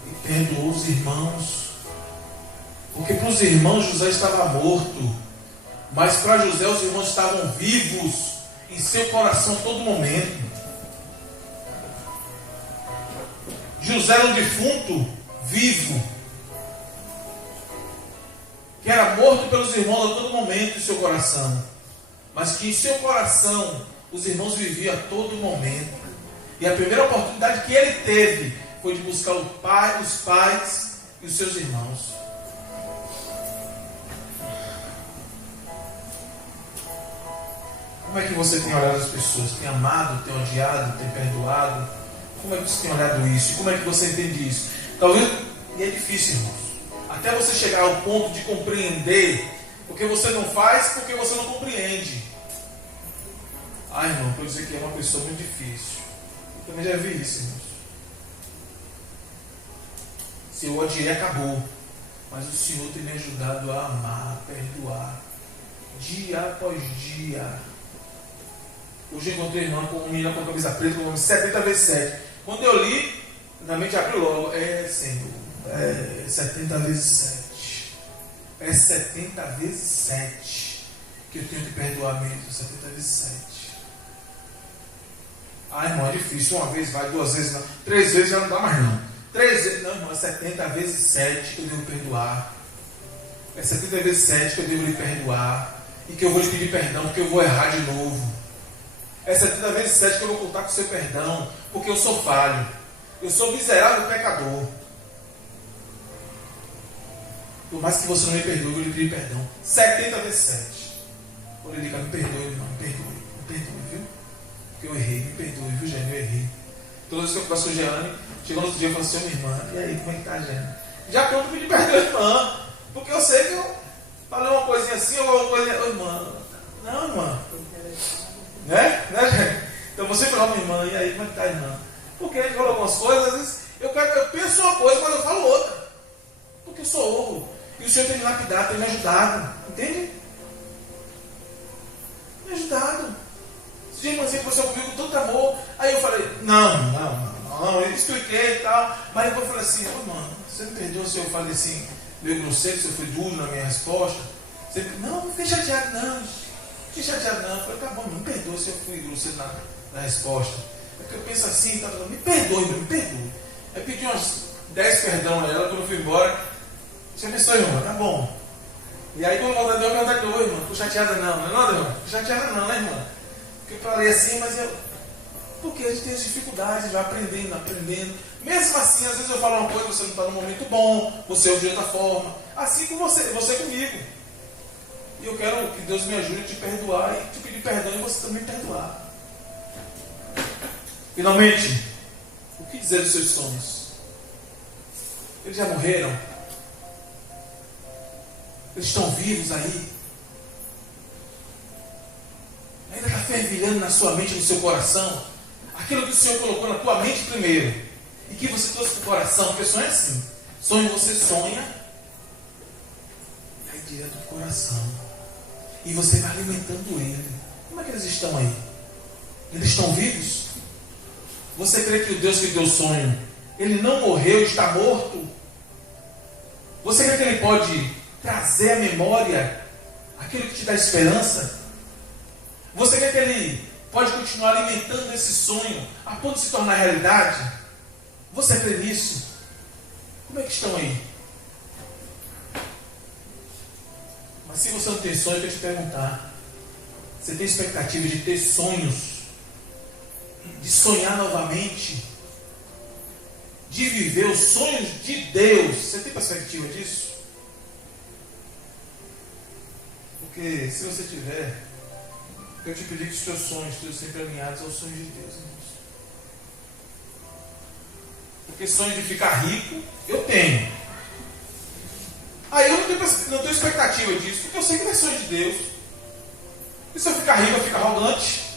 e perdoou os irmãos, porque para os irmãos José estava morto, mas para José os irmãos estavam vivos em seu coração a todo momento. José era um defunto vivo, que era morto pelos irmãos a todo momento em seu coração, mas que em seu coração os irmãos viviam a todo momento. E a primeira oportunidade que ele teve foi de buscar os pais e os seus irmãos. Como é que você tem olhado as pessoas? Tem amado, tem odiado, tem perdoado? Como é que você tem olhado isso? Como é que você entende isso? Talvez, e é difícil, irmãos, até você chegar ao ponto de compreender, porque você não faz, porque você não compreende. Irmão, pode dizer que é uma pessoa muito difícil. Eu também já vi isso, irmãos. Se eu odiei, acabou. Mas o Senhor tem me ajudado a amar, a perdoar, dia após dia. Hoje eu encontrei uma irmã com uma menina com a camisa preta, com o nome 70 vezes 7. Quando eu li, na mente abriu logo: Senhor, 70 vezes 7. É 70 vezes 7 que eu tenho que perdoar mesmo. 70 vezes 7. Irmão, é difícil. Uma vez vai, 2 vezes não. 3 vezes já não dá mais não. 3 vezes, não, irmão, é 70 vezes 7 que eu devo perdoar. É 70 vezes 7 que eu devo lhe perdoar. E que eu vou lhe pedir perdão, porque eu vou errar de novo. É 70 vezes 7 que eu vou contar com o seu perdão, porque eu sou falho. Eu sou miserável pecador. Por mais que você não me perdoe, eu vou lhe pedir perdão. 70 vezes 7. Quando ele diga: me perdoe, irmão, me perdoe, viu? Porque eu errei, me perdoe, viu, Jane? Eu errei. Toda vez que eu faço com a Jeane, chegou no outro dia e falou assim: minha irmã, e aí, como é que tá, Jane? Já pronto pedir perdão, irmã. Porque eu sei que eu falei uma coisinha assim, ou uma coisinha. Ô, irmã, não, irmã. Né, Jane? Então você falou: minha irmã, e aí, como é que tá, irmã? Porque a gente falou algumas coisas, às vezes eu penso uma coisa, mas eu falo outra. Porque eu sou ouro. E o Senhor tem me lapidado, tem me ajudado. Entende? Me ajudado. Sim, irmãzinha, você ouviu com tanto amor. Aí eu falei: não, eu expliquei e tal. Mas depois eu falei assim: mano, você me perdoa se eu falei assim, meio grosseiro, se eu fui duro na minha resposta? Você, não fiquei chateado não. Fiquei chateado não. Eu falei: tá bom, me perdoa se eu fui grosseiro na resposta. É que eu penso assim, tá, me perdoe, me perdoe. Eu pedi umas 10 perdão a ela quando eu fui embora. Você pensou, irmã, tá bom. E aí quando eu voltei, eu perguntei: irmã, tô chateada não, irmã? Tô chateada não, né, irmã? Porque eu falei assim, mas porque a gente tem as dificuldades, vai aprendendo. Mesmo assim, às vezes eu falo uma coisa, você não está num momento bom, você ouve de outra forma. Assim como você comigo. E eu quero que Deus me ajude a te perdoar e te pedir perdão e você também perdoar. Finalmente, o que dizer dos seus sonhos? Eles já morreram? Eles estão vivos aí? Ainda está fervilhando na sua mente, no seu coração, aquilo que o Senhor colocou na tua mente primeiro e que você trouxe para o coração? Porque sonho é assim: sonho você sonha e aí direto do coração, e você vai alimentando ele. Como é que eles estão aí? Eles estão vivos? Você crê que o Deus que deu o sonho, ele não morreu, está morto? Você crê que ele pode trazer à memória aquilo que te dá esperança? Você crê que ele pode continuar alimentando esse sonho a ponto de se tornar realidade? Você crê nisso? Como é que estão aí? Mas se você não tem sonho, eu quero te perguntar: você tem expectativa de ter sonhos? De sonhar novamente? De viver os sonhos de Deus? Você tem perspectiva disso? Porque se você tiver, eu te pedi que os seus sonhos estejam sempre alinhados aos sonhos de Deus, irmãos. Porque sonho de ficar rico, eu tenho. Aí eu não tenho tenho expectativa disso, porque eu sei que não é sonho de Deus. E se eu ficar rico, eu fico arrogante.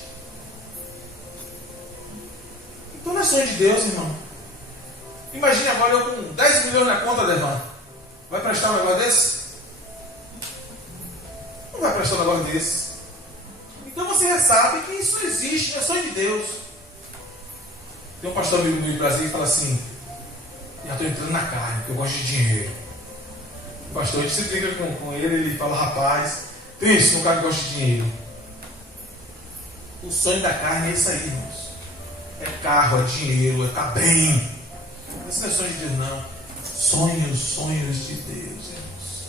Então não é sonho de Deus, irmão. Imagine agora eu com 10 milhões na conta, Devan. Vai prestar um negócio desse? Não vai prestar um negócio desse. Então você já sabe que isso existe, não é sonho de Deus. Tem um pastor amigo meu do Brasil que fala assim: já estou entrando na carne, porque eu gosto de dinheiro. O pastor, a gente se briga com ele, ele fala: rapaz, tem isso no cara que gosta de dinheiro. O sonho da carne é isso aí, irmãos. É carro, é dinheiro, é estar bem. Isso não é sonho de Deus, não. Sonhos de Deus, irmãos.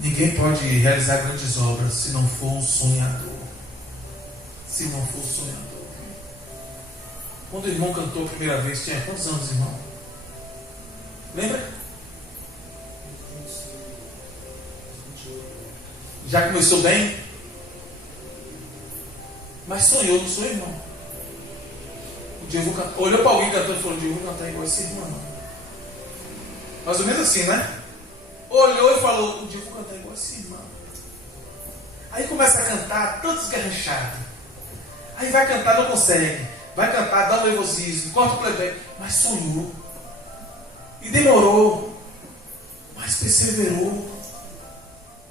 Ninguém pode realizar grandes obras se não for um sonhador. Se não for um sonhador. Quando o irmão cantou a primeira vez, tinha quantos anos, irmão? Lembra? Já começou bem? Mas sonhou, não sonhou, irmão? Um dia eu vou cantar. Olhou para alguém cantando e falou: um dia eu vou cantar igual esse irmão. Mais ou menos assim, né? Olhou e falou: um dia eu vou cantar igual esse irmão. Aí começa a cantar, todo esgarranchado. Aí vai cantar, não consegue. Vai cantar, dá um nervosismo, corta o playback. Mas sonhou. E demorou. Mas perseverou.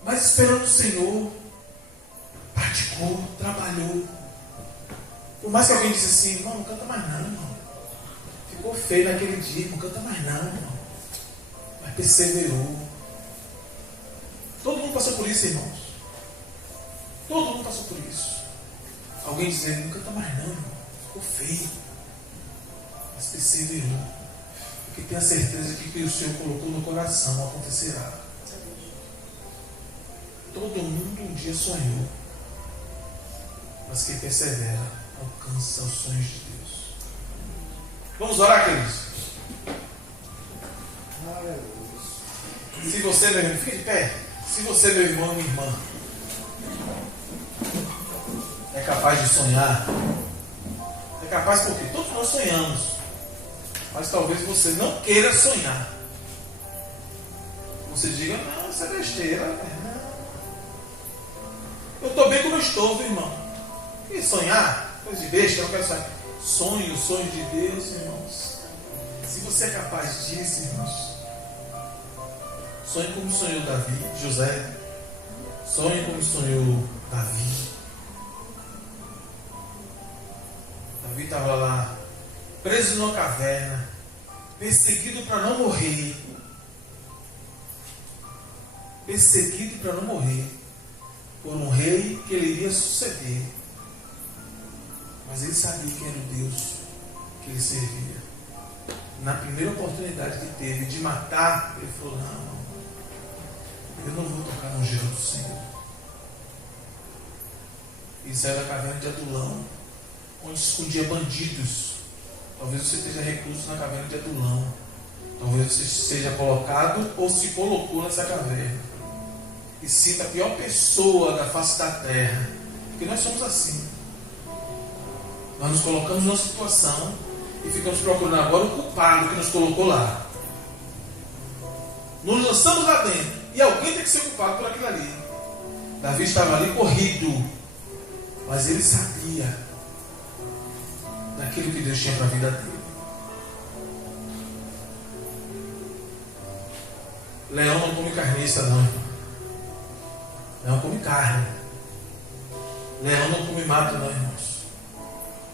Mas esperou no Senhor. Praticou, trabalhou. Por mais que alguém disse assim: irmão, não canta mais não, irmão. Ficou feio naquele dia, não canta mais não, irmão. Mas perseverou. Todo mundo passou por isso, irmãos. Todo mundo passou por isso. Alguém dizendo: não canta mais não, irmão. Ficou feio. Mas perseverou. Porque tem a certeza que o que o Senhor colocou no coração acontecerá. Todo mundo um dia sonhou. Mas quem persevera alcança os sonhos de Deus. Vamos orar, queridos? Se você, meu irmão, fique de pé. Se você, meu irmão e minha irmã, é capaz de sonhar, é capaz porque todos nós sonhamos, mas talvez você não queira sonhar. Você diga: não, isso é besteira. Eu estou bem como eu estou, viu, irmão? E sonhar? Coisa de besta, eu não quero sonhar. Sonho de Deus, irmãos. Se você é capaz disso, irmãos, sonhe como sonhou Davi, José. Sonhe como sonhou Davi. Davi estava lá, preso numa caverna, perseguido para não morrer. Perseguido para não morrer. Por um rei que ele iria suceder. Mas ele sabia quem era o Deus que ele servia. Na primeira oportunidade que teve de matar, ele falou: não, eu não vou tocar no gelo do Senhor. E saiu da caverna de Adulão, onde se escondia bandidos. Talvez você esteja recluso na caverna de Adulão. Talvez você seja colocado ou se colocou nessa caverna. E sinta a pior pessoa da face da terra. Porque nós somos assim. Nós nos colocamos numa situação e ficamos procurando agora o culpado que nos colocou lá. Nos lançamos lá dentro e alguém tem que ser culpado por aquilo ali. Davi estava ali corrido, mas ele sabia daquilo que Deus tinha para a vida dele. Leão não come carniça, não. Leão come carne. Leão não come mato, não, irmãos.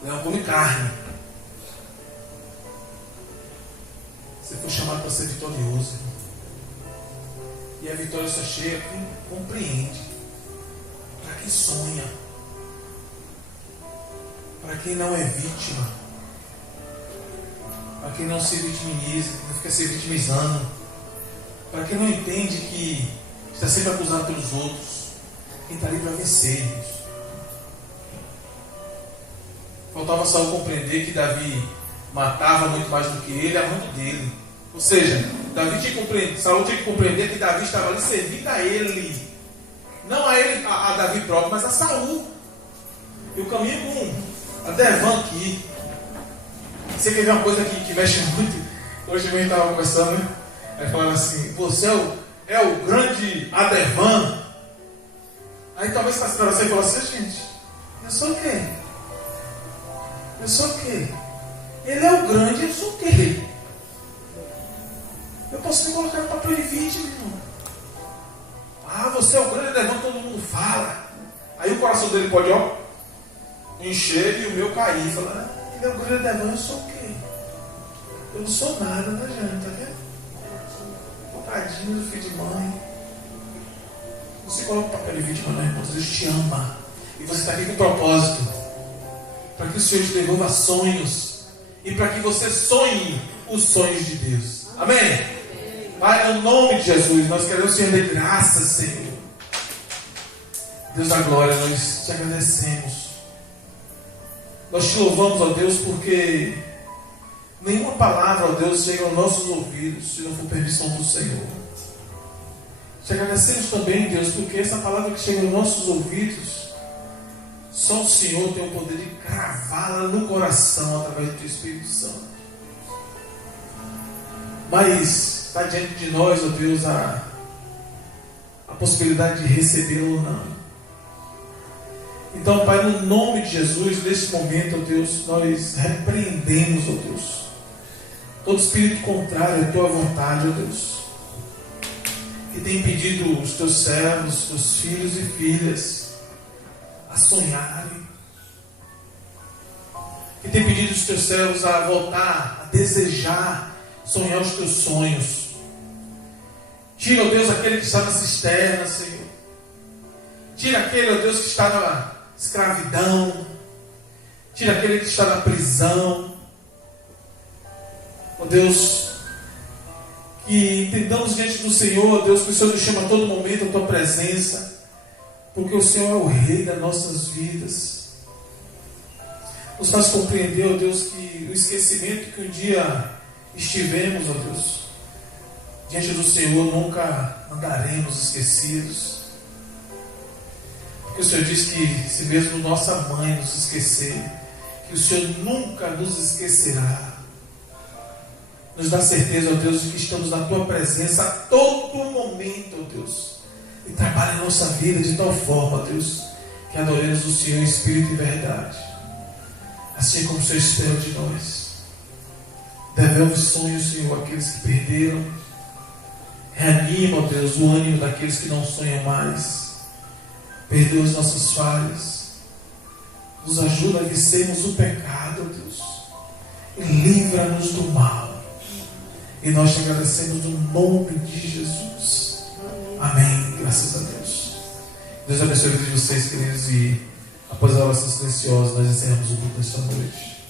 Leão come carne. Você foi chamado para ser vitorioso. E a vitória só chega quem compreende. Para quem sonha. Para quem não é vítima. Para quem não se vitimiza, não fica se vitimizando. Para quem não entende que está sempre acusado pelos outros. Quem está ali para vencer, irmãos. Faltava Saul compreender que Davi matava muito mais do que ele, amando dele. Ou seja, Saul tinha que compreender que Davi estava ali servindo a ele. Não a ele, a Davi próprio, mas a Saul. Eu caminho com a Devan aqui. Você quer ver uma coisa que mexe muito? Hoje mesmo estava conversando, né? Aí falaram assim, você é o grande Adevan. Aí talvez essa situação falou assim, gente, eu sou o quê? Eu sou o quê? Ele é o grande, eu sou o quê? Eu posso me colocar no papel de vítima, irmão. Ah, você é o grande Adevan, todo mundo fala. Aí o coração dele pode, encher e o meu cair. Falar, ele é o grande Adevan, eu sou o quê? Eu não sou nada, não adianta, tá vendo? Tadinho do filho de mãe. Não se coloca no papel de vítima, não, irmão. Deus te ama. E você está aqui com propósito. Para que o Senhor te devolva sonhos. E para que você sonhe os sonhos de Deus. Amém? Pai, no nome de Jesus, nós queremos te render graças, Senhor. Deus da glória, nós te agradecemos. Nós te louvamos, ó Deus, porque nenhuma palavra, ó Deus, chega aos nossos ouvidos se não for permissão do Senhor. Te agradecemos também, Deus, porque essa palavra que chega aos nossos ouvidos, só o Senhor tem o poder de cravá-la no coração através do teu Espírito Santo. Mas está diante de nós, ó Deus, a possibilidade de recebê-lo ou não. Então, Pai, no nome de Jesus, nesse momento, ó Deus, nós repreendemos, ó Deus, todo espírito contrário à tua vontade, ó Deus, que tem impedido os teus servos, os teus filhos e filhas a sonharem, que tem impedido os teus servos a voltar, a desejar, sonhar os teus sonhos. Tira, ó Deus, aquele que está na cisterna, Senhor. Tira aquele, ó Deus, que está na escravidão. Tira aquele que está na prisão. Ó Deus, que entendamos diante do Senhor, ó Deus, que o Senhor nos chama a todo momento a tua presença, porque o Senhor é o Rei das nossas vidas. Nos faz compreender, ó Deus, que o esquecimento que um dia estivemos, ó Deus, diante do Senhor nunca andaremos esquecidos. Porque o Senhor diz que se mesmo nossa mãe nos esquecer, que o Senhor nunca nos esquecerá. Nos dá certeza, ó Deus, de que estamos na tua presença a todo momento, ó Deus. E trabalha a nossa vida de tal forma, ó Deus, que adoremos o Senhor em espírito e verdade. Assim como o Senhor espera de nós. Devolve sonhos, Senhor, àqueles que perderam. Reanima, ó Deus, o ânimo daqueles que não sonham mais. Perdoa as nossas falhas. Nos ajuda a vencermos o pecado, ó Deus. E livra-nos do mal. E nós te agradecemos no nome de Jesus. Amém. Graças a Deus. Deus abençoe a vida de vocês, queridos. E após a oração silenciosa, nós encerramos o culto desta noite.